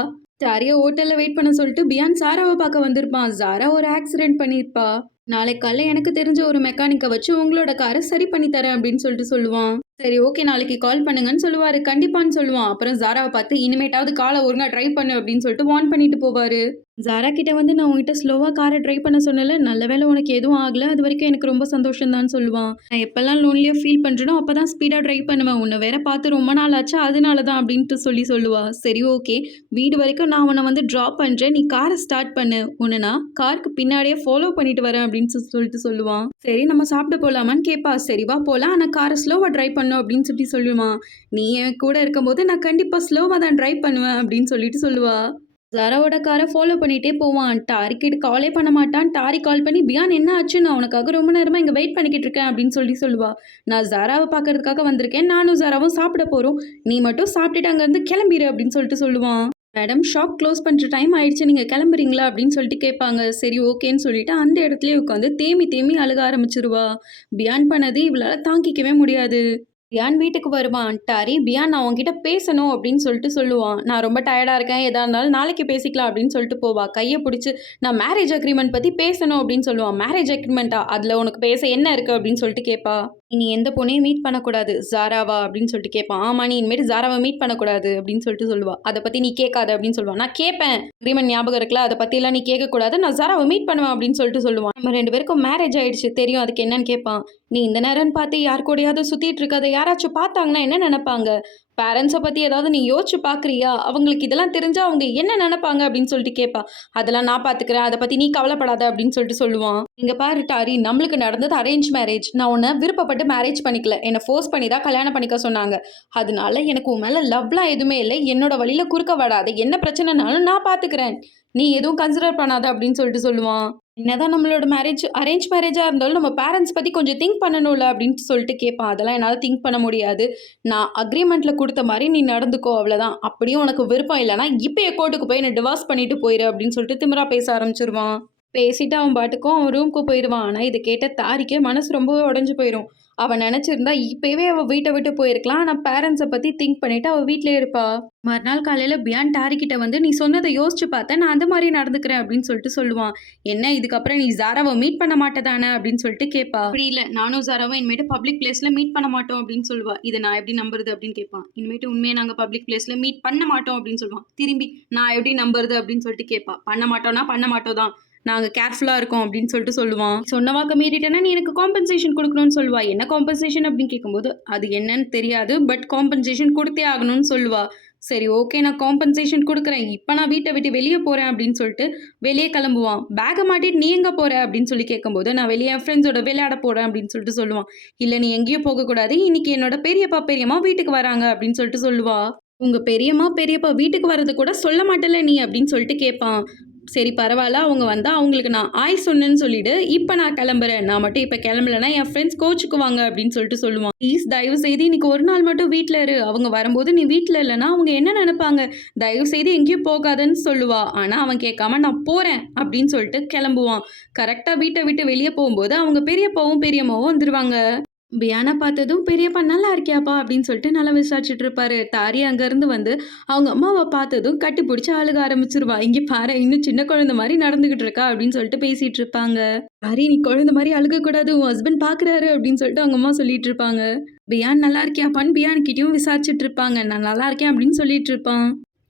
டாரிய ஹோட்டல்ல வெயிட் பண்ண சொல்லிட்டு பியான் சாராவ பார்க்க வந்திருப்பான். சாரா ஒரு ஆக்சிடென்ட் பண்ணியிருப்பா. "நாளைக்கு காலைல எனக்கு தெரிஞ்ச ஒரு மெக்கானிக்க வச்சு உங்களோட கார சரி பண்ணி தரேன்" அப்படின்னு சொல்லிட்டு சொல்லுவான். சரி, ஓகே, நாளைக்கு கால் பண்ணுங்கன்னு சொல்லுவாரு. கண்டிப்பான்னு சொல்லுவான். அப்புறம் ஜாராவ பார்த்து, "இனிமேட்டாவது கால ஒழுங்கா டிரைவ் பண்ணு" அப்படின்னு சொல்லிட்டு வார்ன் பண்ணிட்டு போவாரு. ஜாரா கிட்ட வந்து, "நான் உன்கிட்ட ஸ்லோவா கார டிரைவ் பண்ண சொன்னேன்ல, நல்ல வேளை உனக்கு எதுவும் ஆகல. அதுவரைக்கும் எனக்கு ரொம்ப சந்தோஷம் தான்னு" சொல்லுவான். "நான் எப்பலாம் லோன்லியா ஃபீல் பண்றேனோ, அப்பதான் ஸ்பீடா டிரைவ் பண்ணுவேன். உன்ன வேற பார்த்து ரொம்ப நாள் ஆச்சா, அதனால தான்" அப்படின்ட்டு சொல்லுவா. "சரி, ஓகே, வீடு வரைக்கும் நான் உன்ன வந்து டிராப் பண்றேன். நீ கார ஸ்டார்ட் பண்ணு. உன்ன நான் காருக்கு பின்னாடியே ஃபாலோ பண்ணிட்டு வரேன்" அப்படின்னு சொல்லிட்டு சொல்லுவான். சரி, நம்ம சாப்பிட போலாமான்னு கேட்பா. "சரி, வா போலாம். ஆனா கார ஸ்லோவா டிரைவ் பண்ணணும்" அப்படின்னு சொல்லுவான். "நீ என் கூட இருக்கும்போது நான் கண்டிப்பா ஸ்லோவா தான் டிரைவ் பண்ணுவேன்" அப்படின்னு சொல்லிட்டு சொல்லுவா. ஜாராவோட காரை ஃபாலோ பண்ணிட்டே போவான். டாரிக்கிட்ட காலே பண்ண மாட்டான். டாரி கால் பண்ணி, "பியான் என்ன ஆச்சு? நான் உனக்காக ரொம்ப நேரமா இங்க வெயிட் பண்ணிக்கிட்டு இருக்கேன்" அப்படின்னு சொல்லுவா. "நான் ஜாராவ பார்க்கறதுக்காக வந்திருக்கேன். நானும் ஜாராவும் சாப்பிட போறோம். நீ மட்டும் சாப்பிட்டுட்டு அங்கருந்து கிளம்பிரு" அப்படின்னு சொல்லுவான். மேடம் ஷாப் க்ளோஸ் பண்ற டைம் ஆயிடுச்சு. நீங்க கிளம்புறீங்களா? அப்படின்னு கேட்பாங்க. சரி ஓகேன்னு சொல்லிட்டு அந்த இடத்துலயே உட்காந்து தேம்பி தேம்பி அழுக ஆரம்பிச்சுருவா. பியான் பண்ணது இவளால தாங்கிக்கவே முடியாது. பியான் வீட்டுக்கு வருவான். டாரி, "பியான் நான் உன்கிட்ட பேசணும்" அப்படின்னு சொல்லுவான். "நான் ரொம்ப டயர்டா இருக்கேன். எதா இருந்தாலும் நாளைக்கு பேசிக்கலாம்" அப்படின்னு போவா. கைய புடிச்சு, "நான் மேரேஜ் அக்ரீமெண்ட் பத்தி பேசணும்" அப்படின்னு சொல்லுவான். "மேரேஜ் அக்ரீமெண்ட்டா? அதுல உனக்கு பேச என்ன இருக்கு?" அப்படின்னு கேட்பா. "நீ எந்த பொண்ணையும் மீட் பண்ணக்கூடாது. ஜாராவா?" அப்படின்னு கேட்பான். "ஆமா, நீ இனிமேட்டு ஜாராவ மீட் பண்ணக்கூடாது" அப்படின்னு சொல்லுவா. "அத பத்தி நீ கேட்காத" அப்படின்னு சொல்லுவான். "நான் கேட்பேன். அக்ரீமெண்ட் ஞாபகம் இருக்குல்ல? அத பத்திலாம் நீ கேட்கக்கூடாது. நான் ஜாராவ மீட் பண்ணுவேன்" அப்படின்னு சொல்லுவான். "நம்ம 2 பேருக்கும் மேரேஜ் ஆயிடுச்சு. தெரியும். அதுக்கு என்னன்னு?" கேட்பான். "நீ இந்த நேரம்னு பார்த்து யார் கூடயாவது சுத்திட்டு இருக்கறத யாராச்சும் பார்த்தாங்கன்னா என்ன நெனைப்பாங்க? பேரண்ட்ஸ பத்தி ஏதாவது நீ யோசிச்சு பார்க்குறியா? அவங்களுக்கு இதெல்லாம் தெரிஞ்சா அவங்க என்ன நெனைப்பாங்க?" அப்படின்னு கேட்பா. "அதெல்லாம் நான் பார்த்துக்கிறேன். அத பத்தி நீ கவலைப்படாத" அப்படின்னு சொல்லுவான். "இங்க பாரு டாரி, நம்மளுக்கு நடந்தது அரேஞ்ச் மேரேஜ். நான் உன்ன விருப்பப்பட்டு மேரேஜ் பண்ணிக்கல. என்ன ஃபோர்ஸ் பண்ணி தான் கல்யாணம் பண்ணிக்க சொன்னாங்க. அதனால எனக்கு உன் மேல லவ்லாம் எதுவுமே இல்ல. என்னோட வழியில குறுக்க வராத. என்ன பிரச்சனைனாலும் நான் பார்த்துக்கிறேன். நீ எதுவும் கன்சிடர் பண்ணாத" அப்படின்னு சொல்லுவான். "என்னதான் நம்மளோட மேரேஜ் அரேஞ்ச் மேரேஜா இருந்தாலும் நம்ம பேரண்ட்ஸ் பத்தி கொஞ்சம் திங்க் பண்ணணும்ல" அப்படின்னு கேட்பான். "அதெல்லாம் என்னால திங்க் பண்ண முடியாது. நான் அக்ரீமெண்ட்ல குடுத்த மாரி நீ நடந்துக்கோ அவ்வளோதான். அப்படியும் உனக்கு விருப்பம் இல்லன்னா, இப்பயே கோர்ட்டுக்கு போய் என்ன டிவோர்ஸ் பண்ணிட்டு போயிரு" அப்படின்னு திமிரா பேச ஆரம்பிச்சுருவான். பேசிட்டு அவன் பாட்டுக்கும் அவன் ரூமுக்கு போயிருவான். ஆனா இத கேட்ட தாரிக்கே மனசு ரொம்பவே உடைஞ்சு போயிரும். அவ நெனச்சிருந்தா இப்பவே அவ வீட்ட விட்டு போயிருக்கலாம். ஆனா பேரண்ட்ஸ பத்தி திங்க் பண்ணிட்டு அவ வீட்லயே இருப்பா. மறுநாள் காலையில பியான் டாரி கிட்ட வந்து, "நீ சொன்னத யோசிச்சு பார்த்தேன். நான் அந்த மாரி நடந்துக்கிறேன்" அப்படின்னு சொல்லுவான். "என்ன இதுக்கப்புறம் நீ ஜாராவ மீட் பண்ண மாட்ட தானே?" அப்படின்னு கேட்பா. "அப்படி இல்ல. நானும் ஜாராவும் இனிமேட்டு பப்ளிக் பிளேஸ்ல மீட் பண்ண மாட்டோம்" அப்படின்னு சொல்லுவா. "இத நான் எப்படி நம்புறது?" அப்படின்னு கேட்பான். "இனிமேட்டு உண்மையா நாங்க பப்ளிக் பிளேஸ்ல மீட் பண்ண மாட்டோம்" அப்படின்னு சொல்லுவான். திரும்பி, "நான் எப்படி நம்புறது?" அப்படின்னு கேட்பா. "பண்ண மாட்டோம்னா பண்ண மாட்டோம் தான். நாங்க கேர்ஃபுல்லா இருக்கோம்" அப்படின்னு சொல்லுவான். "சொன்ன வாக்க மீறிட்டேன்னா நீ எனக்கு காம்பன்சேஷன் குடுக்கணும்னு" சொல்லுவா. "என்ன காம்பன்சேஷன்?" அப்படின்னு கேட்கும்போது, "அது என்னன்னு தெரியாது. பட் காம்பன்சேஷன் குடுத்தே ஆகணும்னு" சொல்லுவா. "சரி ஓகே, நான் காம்பன்சேஷன் குடுக்குறேன். இப்ப நான் வீட்ட விட்டு வெளிய போறேன்" அப்படின்னு வெளிய கிளம்புவான். "பேக்க மாட்டிட்டு நீ எங்க போற?" அப்படின்னு கேட்கும்போது, "நான் வெளிய என் ஃப்ரெண்ட்ஸோட விளையாட போறேன்" அப்படின்னு சொல்லுவான். "இல்ல நீ எங்கேயும் போகக்கூடாது. இன்னைக்கு என்னோட பெரியப்பா, பெரியம்மா வீட்டுக்கு வராங்க" அப்படின்னு சொல்லுவா. "உங்க பெரியம்மா, பெரியப்பா வீட்டுக்கு வர்றது கூட சொல்ல மாட்டல்ல நீ" அப்படின்னு கேட்பான். "சரி பரவால்ல. அவங்க வந்தா அவங்களுக்கு நான் ஆய் சொன்னேன்னு சொல்லிடு. இப்ப நான் கிளம்புறேன். நான் மட்டும் இப்ப கிளம்பலன்னா என் ஃப்ரெண்ட்ஸ் கோவிச்சுக்குவாங்க" அப்படின்னு சொல்லுவான். "ப்ளீஸ் தயவு செய்து இன்னைக்கு ஒரு நாள் மட்டும் வீட்ல இரு. அவங்க வரும்போது நீ வீட்ல இல்லன்னா அவங்க என்ன நெனைப்பாங்க? தயவு செய்து எங்கேயும் போகாதன்னு" சொல்லுவா. ஆனா அவன் கேட்காம "நான் போறேன்" அப்படின்னு கிளம்புவான். கரெக்ட்டா வீட்ட விட்டு வெளிய போகும்போது அவங்க பெரியப்பாவும், பெரியம்மாவும் வந்துருவாங்க. பியானா பார்த்ததும், "பெரியப்பா நல்லா இருக்கியாப்பா?" அப்படின்னு நல்லா விசாரிச்சுட்டு இருப்பாரு. தாரி அங்கருந்து வந்து, அவங்க அம்மாவ பார்த்ததும் கட்டிப்புடிச்சு அழுக ஆரம்பிச்சுருவா. "இங்க பாரேன், இன்னும் சின்ன குழந்தை மாரி நடந்துகிட்டு இருக்கா" அப்படின்னு பேசிட்டு இருப்பாங்க. "தாரி நீ குழந்தை மாரி அழுகக்கூடாது. உன் ஹஸ்பண்ட் பார்க்குறாரு" அப்படின்னு அவங்க அம்மா சொல்லிட்டு இருப்பாங்க. பியான் நல்லா இருக்கியாப்பான்னு பியான் கிட்டயும் விசாரிச்சுட்டு இருப்பாங்க. "நான் நல்லா இருக்கேன்" அப்படின்னு சொல்லிட்டு இருப்பான்.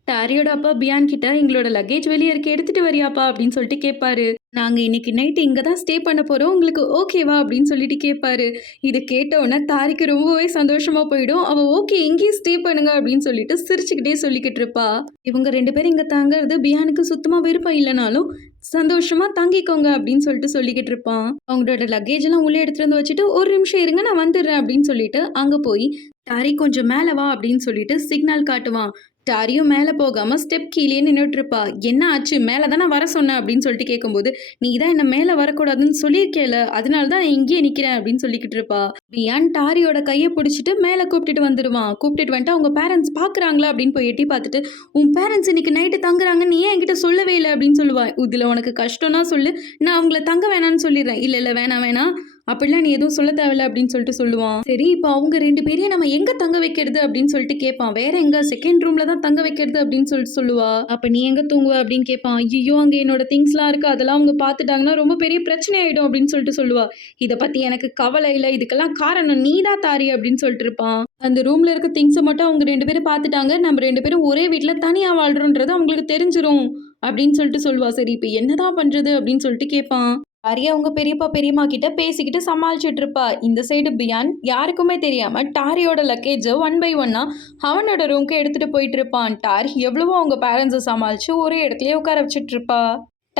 டாரியோட அப்பா பியான் கிட்ட, "எங்களோட லக்கேஜ் வெளிய இருக்கு. எடுத்துட்டு வரியாப்பா?" அப்படின்னு கேட்பாரு. "நாங்க இன்னைக்கு நைட் இங்க தான் ஸ்டே பண்ண போறோம். உங்களுக்கு ஓகேவா?" அப்படின்னு கேட்பாரு. இத கேட்ட உடனே தாரிக்கு ரொம்பவே சந்தோஷமா போயிடும். அவ ஓகே இங்கேயே ஸ்டே பண்ணுங்க அப்படின்னு சிரிச்சுக்கிட்டே சொல்லிக்கிட்டு இருப்பா. இவங்க 2 பேரும் இங்க தங்குறது பியானுக்கு சுத்தமா விருப்பம் இல்லனாலும், "சந்தோஷமா தங்கிக்கோங்க" அப்படின்னு சொல்லிக்கிட்டு இருப்பான். அவங்களோட லக்கேஜ் எல்லாம் உள்ள எடுத்துட்டு வந்து வச்சுட்டு, "ஒரு நிமிஷம் இருங்க நான் வந்துடுறேன்" அப்படின்னு அங்க போய், "டாரி கொஞ்சம் மேல வா" அப்படின்னு சிக்னல் காட்டுவான். டாரியும் மேல போகாம ஸ்டெப் கீழயே நின்னுட்டுருப்பா. "என்ன ஆச்சு? மேல தான வர சொன்னேன்" அப்படின்னு கேட்கும்போது, "நீ தான் என்ன மேல வரக்கூடாதுன்னு சொல்லியிருக்கேல்ல, அதனால தான் நான் இங்கேயே நிக்கிறேன்" அப்படின்னு சொல்லிக்கிட்டு இருப்பா. பியான் டாரியோட கைய புடிச்சுட்டு மேல கூப்பிட்டுட்டு வந்துருவான். கூப்பிட்டுட்டு வந்துட்டு, "அவங்க பேரண்ட்ஸ் பார்க்குறாங்களா?" அப்படின்னு போய் எட்டி பார்த்துட்டு, "உன் பேரண்ட்ஸ் இன்னைக்கு நைட்டு தங்குறாங்கன்னு நீ ஏன் என்கிட்ட சொல்லவே இல்ல?" அப்படின்னு சொல்லுவா. "இதுல உனக்கு கஷ்டம்னா சொல்லு, நான் அவங்கள தங்க வேணான்னு சொல்லிடுறேன்." "இல்ல, இல்ல வேணாம், வேணாம். அப்படிலாம் நீ எதுவும் சொல்ல தேவையில்ல" அப்படின்னு சொல்லுவான். சரி இப்ப அவங்க 2 பேரையும் நம்ம எங்க தங்க வைக்கிறது அப்படின்னு கேட்பான். "வேற எங்க? செகண்ட் ரூம்ல தான் தங்க வைக்கிறது" அப்படின்னு சொல்லுவா. "அப்ப நீ எங்க தூங்குவ?" அப்படின்னு கேட்பான். "ஐயய்யோ! அங்க என்னோட திங்ஸ்லாம் இருக்கு. அதெல்லாம் அவங்க பார்த்துட்டாங்கன்னா ரொம்ப பெரிய பிரச்சனை ஆயிடும்" அப்படின்னு சொல்லுவா. "இத பத்தி எனக்கு கவலை இல்ல. இதுக்கெல்லாம் காரணம் நீ தான் தாரி" அப்படின்னு இருப்பான். அந்த ரூம்ல இருக்க திங்ஸ மட்டும் அவங்க 2 பேரும் பார்த்துட்டாங்க. நம்ம 2 பேரும் ஒரே வீட்ல தனியா வாழ்றோம்ன்றது அவங்களுக்கு தெரிஞ்சிரும் அப்படின்னு சொல்லுவா. சரி இப்ப என்னதான் பண்றது அப்படின்னு கேட்பான். ஆரியா அவங்க பெரியப்பா, பெரியம்மா கிட்ட பேசிக்கிட்டு சமாளிச்சுட்டு இருப்பா. இந்த சைடு பியான் யாருக்குமே தெரியாம டாரியோட லக்கேஜ ஒன் பை ஒன்னா அவனோட ரூம்க்கு எடுத்துட்டு போயிட்டு இருப்பான். டாரி எவ்வளவோ அவங்க பேரண்ட்ஸ சமாளிச்சு ஒரே இடத்துலயே உட்கார வச்சுட்டு இருப்பா.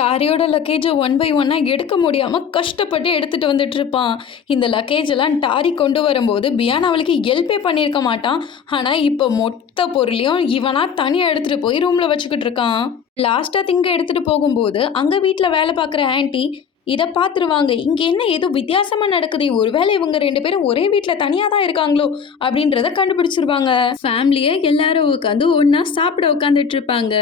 டாரியோட லக்கேஜை ஒன் பை ஒன்னாக எடுக்க முடியாமல் கஷ்டப்பட்டு எடுத்துகிட்டு வந்துட்டு இருப்பான். இந்த லக்கேஜ் எல்லாம் டாரி கொண்டு வரும்போது பியான் அவளுக்கு ஹெல்ப்பே பண்ணியிருக்க மாட்டான். ஆனால் இப்போ மொத்த பொருளையும் இவனா தனியாக எடுத்துகிட்டு போய் ரூமில் வச்சுக்கிட்டு இருக்கான். லாஸ்ட்டாக திங்க எடுத்துகிட்டு போகும்போது அங்கே வீட்டில் வேலை பார்க்குற ஆன்ட்டி இதை பார்த்துருவாங்க. இங்கே என்ன ஏதோ வித்தியாசமாக நடக்குது, ஒருவேளை இவங்க 2 பேரும் ஒரே வீட்டில் தனியாக தான் இருக்காங்களோ அப்படின்றத கண்டுபிடிச்சிருவாங்க. ஃபேமிலியை எல்லாரும் உட்காந்து ஒன்றா சாப்பிட உட்காந்துட்டு இருப்பாங்க.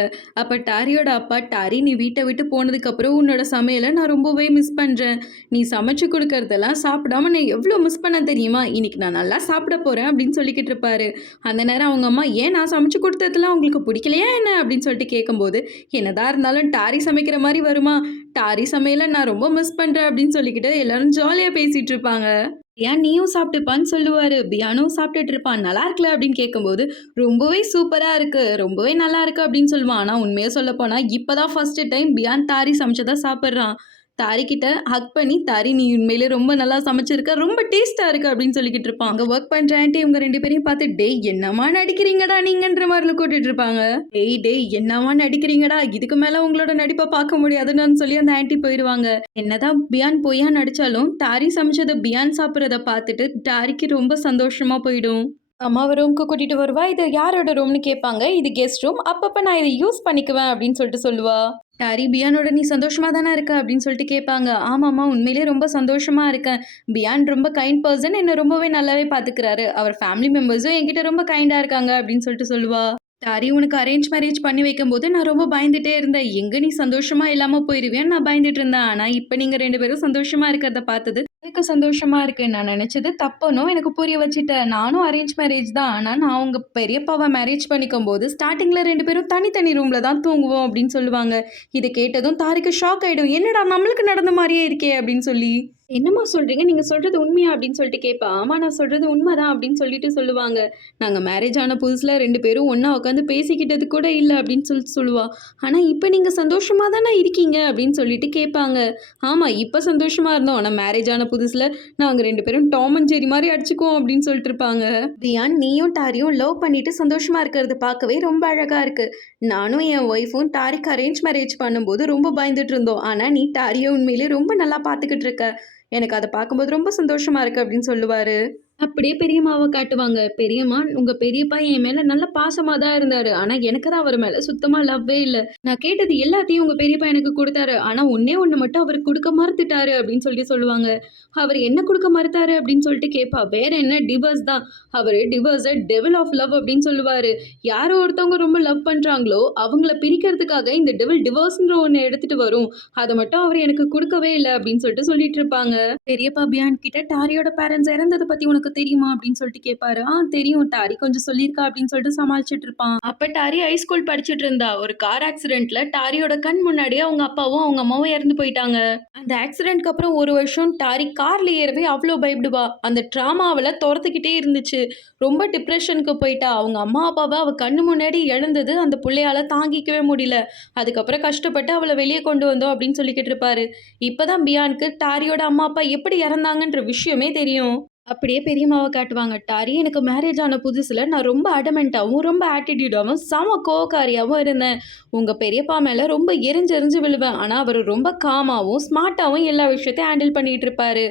அப்போ டாரியோட அப்பா, டாரி நீ வீட்டை விட்டு போனதுக்கப்புறம் உன்னோட சமையலை நான் ரொம்பவே மிஸ் பண்ணுறேன். நீ சமைச்சு கொடுக்கறதெல்லாம் சாப்பிடாம நான் எவ்வளோ மிஸ் பண்ண தெரியுமா, இன்னைக்கு நான் நல்லா சாப்பிட போகிறேன் அப்படின்னு சொல்லிக்கிட்டு இருப்பாரு. அந்த நேரம் அவங்க அம்மா ஏன் நான் சமைச்சு கொடுத்ததுலாம் உங்களுக்கு பிடிக்கலையா என்ன அப்படின்னு சொல்லிட்டு கேட்கும்போது, என்னதான் இருந்தாலும் டாரி சமைக்கிற மாதிரி வருமா, டாரி சமையலை நான் ரொம்ப மிஸ் பண்ணுறேன் அப்படின்னு சொல்லிக்கிட்டு எல்லாரும் ஜாலியாக பேசிகிட்டு இருப்பாங்க. ஏன் நீயும் சாப்பிட்டுப்பான்னு சொல்லுவார். பியானும் சாப்பிட்டுட்டு இருப்பான். நல்லா இருக்குல்ல அப்படின்னு கேட்கும்போது ரொம்பவே சூப்பராக இருக்குது, ரொம்பவே நல்லா இருக்குது அப்படின்னு சொல்லுவான். ஆனால் உண்மையாக சொல்ல போனால் இப்போ தான் ஃபஸ்ட்டு டைம் பியான் டாரி சமைச்சதான் சாப்பிட்றான். தாரிக்கிட்ட ஹக் பண்ணி, தாரி நீ உண்மையிலே ரொம்ப நல்லா சமைச்சிருக்க, ரொம்ப டேஸ்ட்டாக இருக்குது அப்படின்னு சொல்லிக்கிட்டு இருப்பான். அங்கே ஒர்க் பண்ணுற ஆன்ட்டி இவங்க 2 பேரையும் பார்த்து டேய் என்னம்மா நடிக்கிறீங்கடா நீங்கன்ற மாதிரில கூட்டிட்டு இருப்பாங்க. டேய் என்னம்மா நடிக்கிறீங்கடா, இதுக்கு மேலே உங்களோட நடிப்பை பார்க்க முடியாதுன்னு சொல்லி அந்த ஆன்ட்டி போயிடுவாங்க. என்னதான் பியான் பொய்யா நடித்தாலும் டாரி சமைச்சதை பியான் சாப்பிட்றத பார்த்துட்டு டாரிக்கு ரொம்ப சந்தோஷமாக போயிடும். அம்மாவை ரூமுக்கு கூட்டிகிட்டு வருவா. இது யாரோட ரூம்னு கேட்பாங்க. இது கெஸ்ட் ரூம், அப்பப்போ நான் இதை யூஸ் பண்ணிக்குவேன் அப்படின்னு சொல்லிட்டு சொல்லுவா. டாரி பியானோட நீ சந்தோஷமாக தானே இருக்க அப்படின்னு சொல்லிட்டு கேட்பாங்க. ஆமாம்மா உண்மையிலே ரொம்ப சந்தோஷமாக இருக்கேன். பியான் ரொம்ப கைண்ட் பர்சன், என்னை ரொம்பவே நல்லாவே பார்த்துக்கிறாரு. அவர் ஃபேமிலி மெம்பர்ஸும் என்கிட்ட ரொம்ப கைண்டாக இருக்காங்க அப்படின்னு சொல்லிட்டு சொல்லுவா. டாரி உனக்கு அரேஞ்ச் மேரேஜ் பண்ணி வைக்கும்போது நான் ரொம்ப பயந்துட்டே இருந்தேன். எங்கே நீ சந்தோஷமாக இல்லாமல் போயிடுவேன்னு நான் பயந்துட்டு இருந்தேன். ஆனால் இப்போ நீங்கள் 2 பேரும் சந்தோஷமாக இருக்கிறத பார்த்தது எனக்கு சந்தோஷமாக இருக்குது. நான் நினச்சது தப்புன்னு எனக்கு புரிய வச்சுட்டேன். நானும் அரேஞ்ச் மேரேஜ் தான். ஆனால் நான் உங்கள் பெரியப்பாவை மேரேஜ் பண்ணிக்கும் போது ஸ்டார்டிங்கில் 2 பேரும் தனித்தனி ரூமில் தான் தூங்குவோம் அப்படின்னு சொல்லுவாங்க. இதை கேட்டதும் தாரிக்கு ஷாக் ஆகிடும். என்னடா நம்மளுக்கு நடந்த மாதிரியே இருக்கே அப்படின்னு சொல்லி. என்னம்மா சொல்கிறீங்க, நீங்கள் சொல்கிறது உண்மையா அப்படின்னு சொல்லிட்டு கேட்பேன். ஆமாம் நான் சொல்கிறது உண்மைதான் அப்படின்னு சொல்லிட்டு சொல்லுவாங்க. நாங்கள் மேரேஜ் ஆன புதுசில் 2 பேரும் ஒன்றா உட்காந்து பேசிக்கிட்டது கூட இல்லை அப்படின்னு சொல்லிட்டு சொல்லுவா. ஆனால் இப்போ நீங்கள் சந்தோஷமாக தானே இருக்கீங்க அப்படின்னு சொல்லிட்டு கேட்பாங்க. ஆமாம் இப்போ சந்தோஷமாக இருந்தோம், ஆனால் மேரேஜ் ஆன புதுசில் நாங்கள் 2 பேரும் டாம் அண்ட் ஜெரி மாதிரி அடிச்சுக்குவோம் அப்படின்னு சொல்லிட்டு இருப்பாங்க. பியான் நீயும் டாரியும் லவ் பண்ணிட்டு சந்தோஷமாக இருக்கிறது பார்க்கவே ரொம்ப அழகாக இருக்குது. நானும் என் ஒய்ஃபும் டாரிக்கு அரேஞ்ச் மேரேஜ் பண்ணும்போது ரொம்ப பயந்துட்டு இருந்தோம். ஆனால் நீ டாரியை உண்மையிலே ரொம்ப நல்லா பார்த்துக்கிட்டு இருக்க, எனக்கு அதை பார்க்கும்போது ரொம்ப சந்தோஷமா இருக்கு அப்படின்னு சொல்லுவாரு. அப்படியே பெரியம்மாவை காட்டுவாங்க. பெரியம்மா உங்க பெரியப்பா என் மேல நல்ல பாசமா தான் இருந்தாரு. ஆனா எனக்கு தான் அவர் மேல சுத்தமா லவ்வே இல்ல. நான் கேட்டது எல்லாத்தையும் உங்க பெரியப்பா எனக்கு கொடுத்தாரு. ஆனா ஒண்ணே ஒண்ணு மட்டும் அவர் கொடுக்க மறுத்துட்டாரு அப்படின்னு சொல்லுவாங்க. அவர் என்ன கொடுக்க மறுத்தாரு அப்படின்னு சொல்லிட்டு கேட்பா. வேற என்ன, டிவோர்ஸ் தான். அவரு டிவோர்ஸை டெவில் ஆஃப் லவ் அப்படின்னு சொல்லுவாரு. யாரோ ஒருத்தவங்க ரொம்ப லவ் பண்றாங்களோ அவங்கள பிரிக்கிறதுக்காக இந்த டெவில் டிவோர்ஸ்ன்ற ஒண்ணு எடுத்துட்டு வரும். அதை மட்டும் அவர் எனக்கு கொடுக்கவே இல்லை அப்படின்னு சொல்லிட்டு இருப்பாங்க. பெரியப்பா பியான் கிட்ட டாரியோட பேரண்ட்ஸ் இறந்ததை பத்தி உனக்கு தெரியுமா அப்படின்னு சொல்லிட்டு கேட்பாரு. தெரியும், டாரி கொஞ்சம் சொல்லியிருக்கா அப்படின்னு சொல்லிட்டு சமாளிச்சுட்டு இருப்பான். அப்ப டாரி ஹை ஸ்கூல் படிச்சுட்டு இருந்தா. ஒரு கார் ஆக்சிடென்ட்ல டாரியோட கண் முன்னாடியே அவங்க அப்பாவும் அவங்க அம்மாவும் இறந்து போயிட்டாங்க. அந்த ஆக்சிடென்ட்க்கு அப்புறம் ஒரு வருஷம் டாரி கார்ல ஏறவே அவ்வளோ பயப்படுவா. அந்த ட்ராமாவில துரத்துக்கிட்டே இருந்துச்சு. ரொம்ப டிப்ரெஷனுக்கு போயிட்டா. அவங்க அம்மா அப்பாவை அவ கண்ணு முன்னாடி இழந்தது அந்த பிள்ளையால தாங்கிக்கவே முடியல. அதுக்கப்புறம் கஷ்டப்பட்டு அவளை வெளியே கொண்டு வந்தோம் அப்படின்னு சொல்லிக்கிட்டு இருப்பாரு. இப்பதான் பியானுக்கு டாரியோட அம்மா அப்பா எப்படி இறந்தாங்கன்ற விஷயமே தெரியும். அப்படியே பெரியம்மாவை காட்டுவாங்க. டாரி எனக்கு மேரேஜ் ஆன புதுசில் நான் ரொம்ப அடமெண்ட்டாகவும் ரொம்ப ஆட்டிடியூடாகவும் செம கோவக்காரியாகவும் இருந்தேன். உங்கள் பெரியப்பா மேலே ரொம்ப எரிஞ்சு விழுவேன். ஆனால் அவர் ரொம்ப காமாகவும் ஸ்மார்ட்டாகவும் எல்லா விஷயத்தையும் ஹேண்டில் பண்ணிகிட்டு இருப்பார்.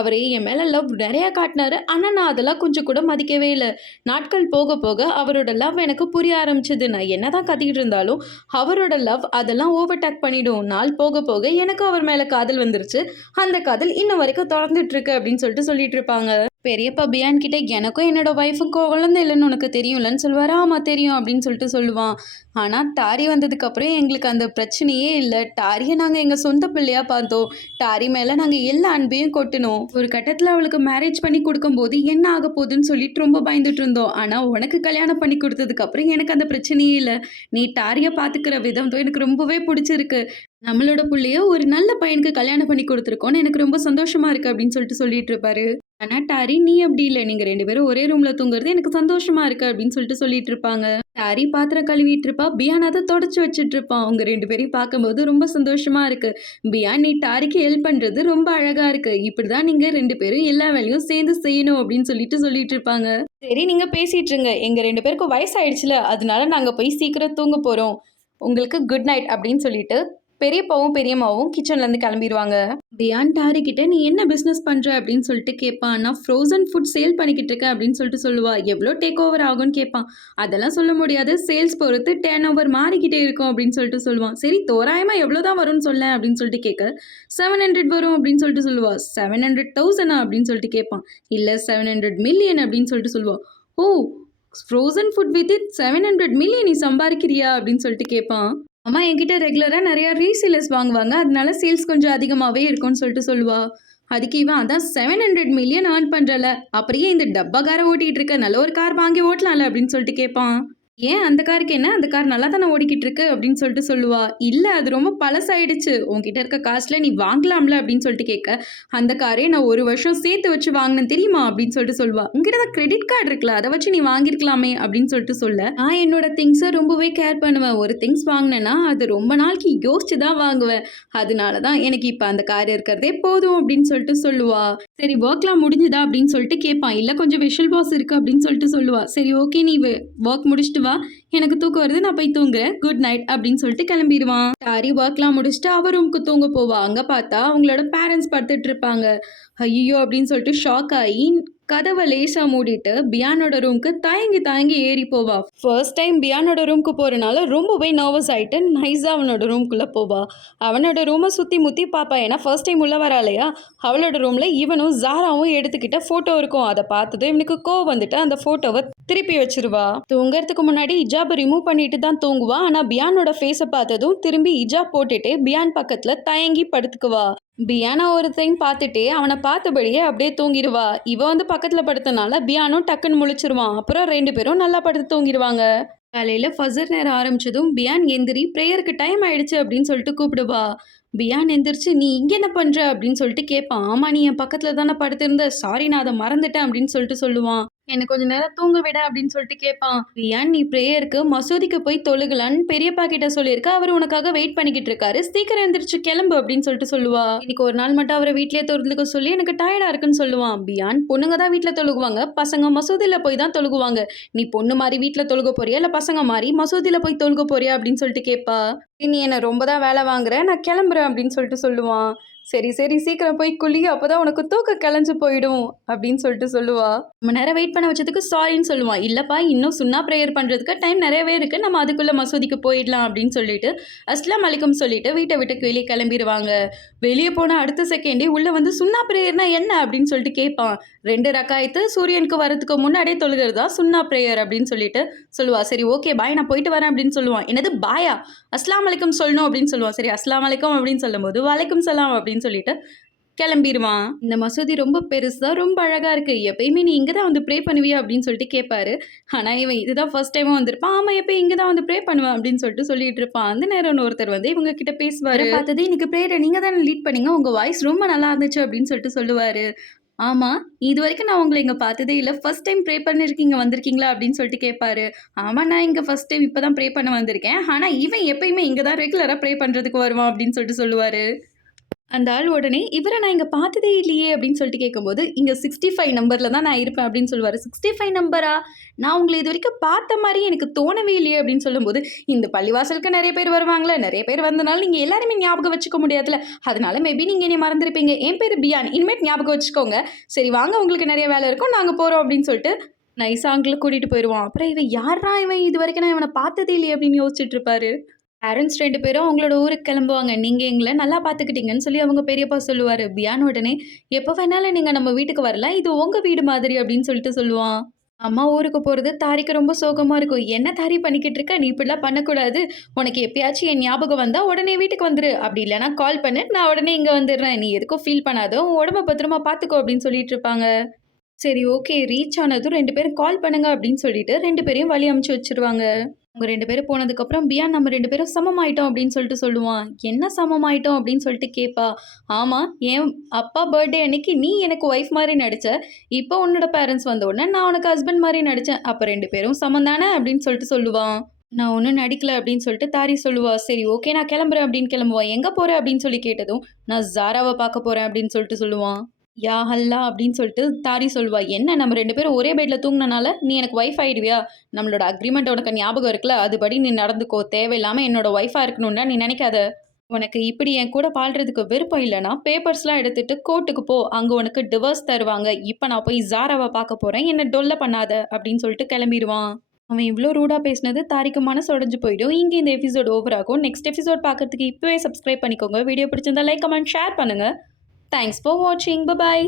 அவர் என் மேலே லவ் நிறையா காட்டினாரு. ஆனால் நான் அதெல்லாம் கொஞ்சம் கூட மதிக்கவே இல்லை. நாட்கள் போக போக அவரோட லவ் எனக்கு புரிய ஆரம்பிச்சது. நான் என்ன தான் கத்திக்கிட்டு இருந்தாலும் அவரோட லவ் அதெல்லாம் ஓவர்டேக் பண்ணிடும். நாள் போக போக எனக்கும் அவர் மேலே காதல் வந்துருச்சு. அந்த காதல் இன்னும் வரைக்கும் தொடர்ந்துட்டு இருக்கு அப்படின்னு சொல்லிட்டு இருப்பாங்க. பெரியப்பா பியான் கிட்ட எனக்கும் என்னோட ஒய்ஃபுக்கும் குழந்தை இல்லைன்னு உனக்கு தெரியும்லன்னு சொல்லுவார். ஆமாம் தெரியும் அப்படின்னு சொல்லிட்டு சொல்லுவான். ஆனால் டாரி வந்ததுக்கப்புறம் எங்களுக்கு அந்த பிரச்சனையே இல்லை. டாரியை நாங்கள் எங்கள் சொந்த பிள்ளையாக பார்த்தோம். டாரி மேலே நாங்கள் எல்லா அன்பையும் கொட்டினோம். ஒரு கட்டத்தில் அவளுக்கு மேரேஜ் பண்ணி கொடுக்கும்போது என்ன ஆக போகுதுன்னு சொல்லிட்டு ரொம்ப பயந்துட்டு இருந்தோம். ஆனால் உனக்கு கல்யாணம் பண்ணி கொடுத்ததுக்கப்புறம் எனக்கு அந்த பிரச்சனையே இல்லை. நீ டாரியை பார்த்துக்கிற விதம் எனக்கு ரொம்பவே பிடிச்சிருக்கு. நம்மளோட பிள்ளைய ஒரு நல்ல பையனுக்கு கல்யாணம் பண்ணி கொடுத்துருக்கோன்னு எனக்கு ரொம்ப சந்தோஷமா இருக்கு அப்படின்னு சொல்லிட்டு இருப்பாரு. ஆனா டாரி நீ அப்படி இல்லை, நீங்க 2 பேரும் ஒரே ரூம்ல தூங்குறது எனக்கு சந்தோஷமா இருக்கு அப்படின்னு சொல்லிட்டு இருப்பாங்க. டாரி பாத்திரம் கழுவிட்டு இருப்பா. பியான் அதை தொடச்சு வச்சுட்டு இருப்பான். அவங்க 2 பேரையும் பார்க்கும்போது ரொம்ப சந்தோஷமா இருக்கு. பியான் நீ டாரிக்கு ஹெல்ப் பண்றது ரொம்ப அழகா இருக்கு. இப்படிதான் நீங்க 2 பேரும் எல்லா வேலையும் சேர்ந்து செய்யணும் அப்படின்னு சொல்லிட்டு இருப்பாங்க. சரி நீங்க பேசிட்டு இருங்க, எங்க 2 பேருக்கும் வயசாயிடுச்சுல, அதனால நாங்க போய் சீக்கிரம் தூங்க போறோம். உங்களுக்கு குட் நைட் அப்படின்னு சொல்லிட்டு பெரியப்பாவும் பெரியம்மாவும் கிச்சன்லேருந்து கிளம்பிடுவாங்க. பியான் டாரி கிட்ட நீ என்ன பிஸ்னஸ் பண்ணுற அப்படின்னு சொல்லிட்டு கேட்பான். நான் ஃப்ரோசன் ஃபுட் சேல் பண்ணிக்கிட்டு இருக்கேன் அப்படின்னு சொல்லிட்டு சொல்லுவா. எவ்வளோ டேக் ஓவர் ஆகும்னு கேட்பான். அதெல்லாம் சொல்ல முடியாது, சேல்ஸ் பொறுத்து டேர்ன் ஓவர் மாறிக்கிட்டே இருக்கும் அப்படின்னு சொல்லிட்டு சொல்லுவான். சரி தோராயமாக எவ்வளோ தான் வரும்னு சொல்ல அப்படின்னு சொல்லிட்டு கேட்க 700 வரும் அப்படின்னு சொல்லிட்டு சொல்லுவா. 700,000 அப்படின்னு சொல்லிட்டு கேட்பான். இல்லை 700 மில்லியன் அப்படின்னு சொல்லிட்டு சொல்லுவா. ஓ, ஃப்ரோசன் ஃபுட் வித் 700 மில்லியன் நீ சம்பாதிக்கிறியா அப்படின்னு சொல்லிட்டு கேட்பான். அம்மா என்கிட்ட ரெகுலராக நிறையா ரீசேலர்ஸ் வாங்குவாங்க, அதனால சேல்ஸ் கொஞ்சம் அதிகமாகவே இருக்கும்னு சொல்லிட்டு சொல்லுவா. அதுக்கு இவன் அதான் 700 மில்லியன் ஏர்ன் பண்ணுறல, அப்படியே இந்த டப்பா காரை ஓட்டிகிட்டு இருக்க, நல்ல ஒரு கார் வாங்கி ஓட்டலாம்ல அப்படின்னு சொல்லிட்டு கேட்பான். ஏன் அந்த காருக்கு என்ன, அந்த கார் நல்லா தானே ஓடிக்கிட்டு இருக்கு அப்படின்னு சொல்லிட்டு சொல்லுவா. இல்லை அது ரொம்ப பழசாயிடுச்சு, உன்கிட்ட இருக்க காசில் நீ வாங்கலாம்ல அப்படின்னு சொல்லிட்டு கேட்க, அந்த காரே நான் 1 வருஷம் சேர்த்து வச்சு வாங்கினேன் தெரியுமா அப்படின்னு சொல்லிட்டு சொல்லுவா. உங்ககிட்ட தான் கிரெடிட் கார்டு இருக்குல்ல, அதை வச்சு நீ வாங்கியிருக்கலாமே அப்படின்னு சொல்லிட்டு சொல்ல, நான் என்னோட திங்ஸை ரொம்பவே கேர் பண்ணுவேன், ஒரு திங்ஸ் வாங்கினேன்னா அது ரொம்ப நாளைக்கு யோசிச்சு தான் வாங்குவேன், அதனால தான் எனக்கு இப்போ அந்த கார் இருக்கிறதே போதும் அப்படின்னு சொல்லிட்டு சொல்லுவா. சரி ஒர்க்லாம் முடிஞ்சுதா அப்படின்னு சொல்லிட்டு கேட்பான். இல்லை கொஞ்சம் விஷுவல் பாஸ் இருக்குது அப்படின்னு சொல்லிட்டு சொல்லுவா. சரி ஓகே நீ ஒர்க் முடிச்சுட்டு வா, எனக்கு தூக்கம் வருது, நான் போய் தூங்குறேன், குட் நைட் அப்படின்னு சொல்லிட்டு கிளம்பிடுவான். டாரி ஒர்க்லாம் முடிச்சுட்டு அவ ரூமுக்கு தூங்க போவா. அங்கே பார்த்தா அவங்களோட பேரண்ட்ஸ் படுத்துட்டு இருப்பாங்க. ஐயோ அப்படின்னு சொல்லிட்டு ஷாக் ஆகி கதவை லேசாக மூடிட்டு பியானோட ரூமுக்கு தயங்கி தயங்கி ஏறி போவா. ஃபர்ஸ்ட் டைம் பியானோட ரூமுக்கு போகிறனால ரொம்பவே நர்வஸ் ஆகிட்டு நைஸாக அவனோட ரூம்குள்ளே போவா. அவனோட ரூமை சுற்றி முற்றி பார்ப்பா, ஏன்னா ஃபர்ஸ்ட் டைம் உள்ள வரா இல்லையா. அவளோட ரூமில் இவனும் ஜாராவும் எடுத்துக்கிட்ட ஃபோட்டோ இருக்கும். அதை பார்த்ததும் இவனுக்கு கோவம் வந்துட்டு அந்த ஃபோட்டோவை திருப்பி வச்சிருவா. தூங்குறதுக்கு முன்னாடி ஹிஜாபை ரிமூவ் பண்ணிட்டு தான் தூங்குவா. ஆனால் பியானோட ஃபேஸை பார்த்ததும் திரும்பி ஹிஜாப் போட்டுட்டு பியான் பக்கத்தில் தயங்கி படுத்துக்குவா. பியானா ஒரு டைம் பார்த்துட்டே அவனை பார்த்தபடியே அப்படியே தூங்கிடுவா. இவ வந்து பக்கத்தில் படுத்தனால பியானும் டக்குன்னு முழிச்சிருவான். அப்புறம் 2 பேரும் நல்லா படுத்து தூங்கிடுவாங்க. காலையில் ஃபஜர் நேரம் ஆரம்பிச்சதும் பியான் எந்திரி, ப்ரேயருக்கு டைம் ஆயிடுச்சு அப்படின்னு சொல்லிட்டு கூப்பிடுவா. பியான் எந்திரிச்சு நீ இங்கே என்ன பண்ணுற அப்படின்னு சொல்லிட்டு கேட்பான். ஆமாம் நீ என் பக்கத்தில் தானே படுத்திருந்த, சாரி நான் அதை மறந்துட்டேன் அப்படின்னு சொல்லிட்டு சொல்லுவான். எனக்கு கொஞ்ச நேரம் தூங்க விட அப்படின்னு சொல்லிட்டு கேட்பான். பியான் நீ ப்ரேயருக்கு மசூதிக்கு போய் தொழுகலான்னு பெரியப்பா கிட்ட சொல்லியிருக்க, அவர் உனக்காக வெயிட் பண்ணிக்கிட்டு இருக்காரு, சீக்கிரம் எந்திரிச்சு கிளம்பு அப்படின்னு சொல்லிட்டு சொல்லுவா. இன்னைக்கு ஒரு நாள் மட்டும் அவரை வீட்லயே தொழுதுக்க சொல்லி எனக்கு டயர்டா இருக்குன்னு சொல்லுவான். பியான் பொண்ணுங்க தான் வீட்டில் தொழுகுவாங்க, பசங்க மசூதியில் போய் தான் தொழுகுவாங்க, நீ பொண்ணு மாதிரி வீட்டில் தொழுக போறியா இல்லை பசங்க மாதிரி மசூதியில் போய் தொழுக போறியா அப்படின்னு சொல்லிட்டு கேட்பா. நீ என்னை ரொம்ப தான் வேலை வாங்குற, நான் கிளம்புறேன் அப்படின்னு சொல்லிட்டு சொல்லுவான். சரி சரி சீக்கிரம் போய் குழி, அப்போதான் உனக்கு தூக்கம் கிளஞ்சு போயிடும் அப்படின்னு சொல்லிட்டு சொல்லுவா. ரொம்ப நேரம் வெயிட் பண்ண வச்சதுக்கு சாரின்னு சொல்லுவான். இல்லைப்பா இன்னும் சுன்னா ப்ரேயர் பண்ணுறதுக்கு டைம் நிறையவே இருக்குது, நம்ம அதுக்குள்ளே மசூதிக்கு போயிடலாம் அப்படின்னு சொல்லிட்டு அஸ்லாம் அலைக்கும் சொல்லிட்டு வீட்டை விட்டு வெளியே கிளம்பிடுவாங்க. வெளியே போன அடுத்த செகண்டே உள்ளே வந்து சுன்னா ப்ரேயர்னா என்ன அப்படின்னு சொல்லிட்டு கேட்பான். 2 ரக்காயத்து சூரியனுக்கு வரதுக்கு முன்னாடியே தொழுகிறது தான் சுன்னா ப்ரேயர் அப்படின்னு சொல்லிட்டு சொல்லுவா. சரி ஓகே பாய் நான் போயிட்டு வரேன் அப்படின்னு சொல்லுவான். என்னது பாயா, அஸ்லாம் அலைக்கும் சொல்லணும் அப்படின்னு சொல்லுவான். சரி அஸ்லாம் அலைக்கும் அப்படின்னு சொல்லும்போது வலைக்கும் சலாம் அப்படின்னு சொல்லிட்டு கிளம்பிடுவான். இந்த மசூதி ரொம்ப பெருசா ரொம்ப அழகா இருக்கு, எப்பயுமே நீ இங்கே தான் வந்து ப்ரே பண்ணுவியா அப்படின்னு சொல்லிட்டு கேட்பாரு. ஆனால் இவன் இதுதான் ஃபர்ஸ்ட் டைமாக வந்திருப்பான். ஆமாம் எப்போ இங்கே தான் வந்து ப்ரே பண்ணுவேன் அப்படின்னு சொல்லிட்டு சொல்லிட்டு இருப்பான். அந்த நேரம் ஒருத்தர் வந்து இவங்க கிட்ட பேசுவார். பார்த்தது இன்னைக்கு ப்ரேயரை நீங்கள் தானே லீட் பண்ணீங்க, உங்கள் வாய்ஸ் ரொம்ப நல்லா இருந்துச்சு அப்படின்னு சொல்லிட்டு சொல்லுவார். ஆமாம் இது வரைக்கும் நான் உங்களை இங்கே பார்த்ததே இல்லை, ஃபர்ஸ்ட் டைம் ப்ரே பண்ணிருக்கீங்க வந்திருக்கீங்களா அப்படின்னு சொல்லிட்டு கேட்பாரு. ஆமாம் நான் இங்கே ஃபர்ஸ்ட் டைம் இப்போ தான் ப்ரே பண்ண வந்திருக்கேன், ஆனால் இவன் எப்பயுமே இங்கே தான் ரெகுலராக ப்ரே பண்ணுறதுக்கு வருவான் அப்படின்னு சொல்லிட்டு சொல்லுவார். அந்த ஆள் உடனே இவரை நான் இங்கே பார்த்ததே இல்லையே அப்படின்னு சொல்லிட்டு கேட்கும்போது இங்கே 65 நம்பரில் தான் நான் இருப்பேன் அப்படின்னு சொல்லுவார். 65 நம்பரா, நான் உங்களை இது வரைக்கும் பார்த்த மாதிரி எனக்கு தோணவே இல்லையே அப்படின்னு சொல்லும்போது, இந்த பள்ளிவாசலுக்கு நிறைய பேர் வருவாங்களே, நிறைய பேர் வந்தனால நீங்கள் எல்லாருமே ஞாபகம் வச்சுக்க முடியாதுல்ல, அதனால மேபி நீங்கள் என்னை மறந்துருப்பீங்க, என் பேர் பியான், இனிமேட் ஞாபகம் வச்சுக்கோங்க, சரி வாங்க உங்களுக்கு நிறைய வேலை இருக்கும் நாங்கள் போகிறோம் அப்படின்னு சொல்லிட்டு நைஸாக அங்கில் கூட்டிகிட்டு போயிடுவான். அப்புறம் இவன் யாரா இவன், இது வரைக்கும் நான் இவனை பார்த்ததே இல்லையே அப்படின்னு யோசிச்சுட்டு இருப்பாரு. பேரண்ட்ஸ் 2 பேரும் அவங்களோட ஊருக்கு கிளம்புவாங்க. நீங்கள் எங்களை நல்லா பார்த்துக்கிட்டீங்கன்னு சொல்லி அவங்க பெரியப்பா சொல்லுவார். பியான் உடனே எப்போ வேணாலும் நீங்கள் நம்ம வீட்டுக்கு வரலாம், இது உங்கள் வீடு மாதிரி அப்படின்னு சொல்லிட்டு சொல்லுவான். அம்மா ஊருக்கு போகிறது தாரிக்கு ரொம்ப சோகமாக இருக்கும். என்ன தாரி பண்ணிக்கிட்டு இருக்க, நீ இப்படிலாம் பண்ணக்கூடாது, உனக்கு எப்பயாச்சும் என் ஞாபகம் வந்தால் உடனே வீட்டுக்கு வந்துரு, அப்படி இல்லைனா கால் பண்ணு, நான் உடனே இங்கே வந்துடுறேன், நீ எதுக்கும் ஃபீல் பண்ணாத, உன் உடம்ப பத்திரமா பார்த்துக்கோ அப்படின்னு சொல்லிட்டு இருப்பாங்க. சரி ஓகே ரீச் ஆனதும் 2 பேரும் கால் பண்ணுங்க அப்படின்னு சொல்லிட்டு 2 பேரையும் வழி அமுச்சு வச்சிருவாங்க. அவங்க 2 பேரும் போனதுக்கப்புறம் பியான் நம்ம 2 பேரும் சமமாயிட்டோம் அப்படின்னு சொல்லிட்டு சொல்லுவான். என்ன சமமாயிட்டோம் அப்படின்னு சொல்லிட்டு கேட்பா. ஆமாம் என் அப்பா பர்த்டே அன்னைக்கு நீ எனக்கு ஒய்ஃப் மாதிரி நடித்த, இப்போ உன்னோட பேரண்ட்ஸ் வந்த உடனே நான் உனக்கு ஹஸ்பண்ட் மாதிரி நடித்தேன், அப்போ 2 பேரும் சமம் தானே அப்படின்னு சொல்லிட்டு சொல்லுவான். நான் ஒன்றும் நடிக்கல அப்படின்னு சொல்லிட்டு தாரி சொல்லுவா. சரி ஓகே நான் கிளம்புறேன் அப்படின்னு கிளம்புவான். எங்கே போகிறேன் அப்படின்னு சொல்லி கேட்டதும் நான் ஜாராவை பார்க்க போகிறேன் அப்படின்னு சொல்லிட்டு சொல்லுவான். யா ஹல்லா அப்படின்னு சொல்லிட்டு தாரி சொல்லுவா. என்ன நம்ம 2 பேரும் ஒரே பெட்டில் தூங்கினால நீ எனக்கு ஒய்ஃப் ஆகிடுவியா, நம்மளோட அக்ரிமெண்ட் உனக்கு ஞாபகம் இருக்குல்ல, அதுபடி நீ நடந்துக்கோ, தேவையில்லாமல் என்னோட ஒய்ஃபாக இருக்கணும்னா நீ நினைக்காத உனக்கு இப்படி என் கூட வாழ்றதுக்கு விருப்பம் இல்லைன்னா பேப்பர்ஸ்லாம் எடுத்துட்டு கோர்ட்டுக்கு போ. அங்க உனக்கு டிவோர்ஸ் தருவாங்க. இப்ப நான் போய் ஜாராவ பார்க்க போறேன். என்ன டொல்ல பண்ணாத அப்படின்னு சொல்லிட்டு கிளம்பிடுவான். அவன் இவ்ளோ ரூடா பேசினது தாரிக்கு மனசு உடைஞ்சு போயிடும். இங்க இந்த எபிசோட் ஓவர் ஆகும். நெக்ஸ்ட் எபிசோட் பார்க்கறதுக்கு இப்பவே சப்ஸ்கிரைப் பண்ணிக்கோங்க. வீடியோ பிடிச்சிருந்தா லைக், கமெண்ட், ஷேர் பண்ணுங்க. தேங்க்ஸ் ஃபார் வாட்சிங். பை.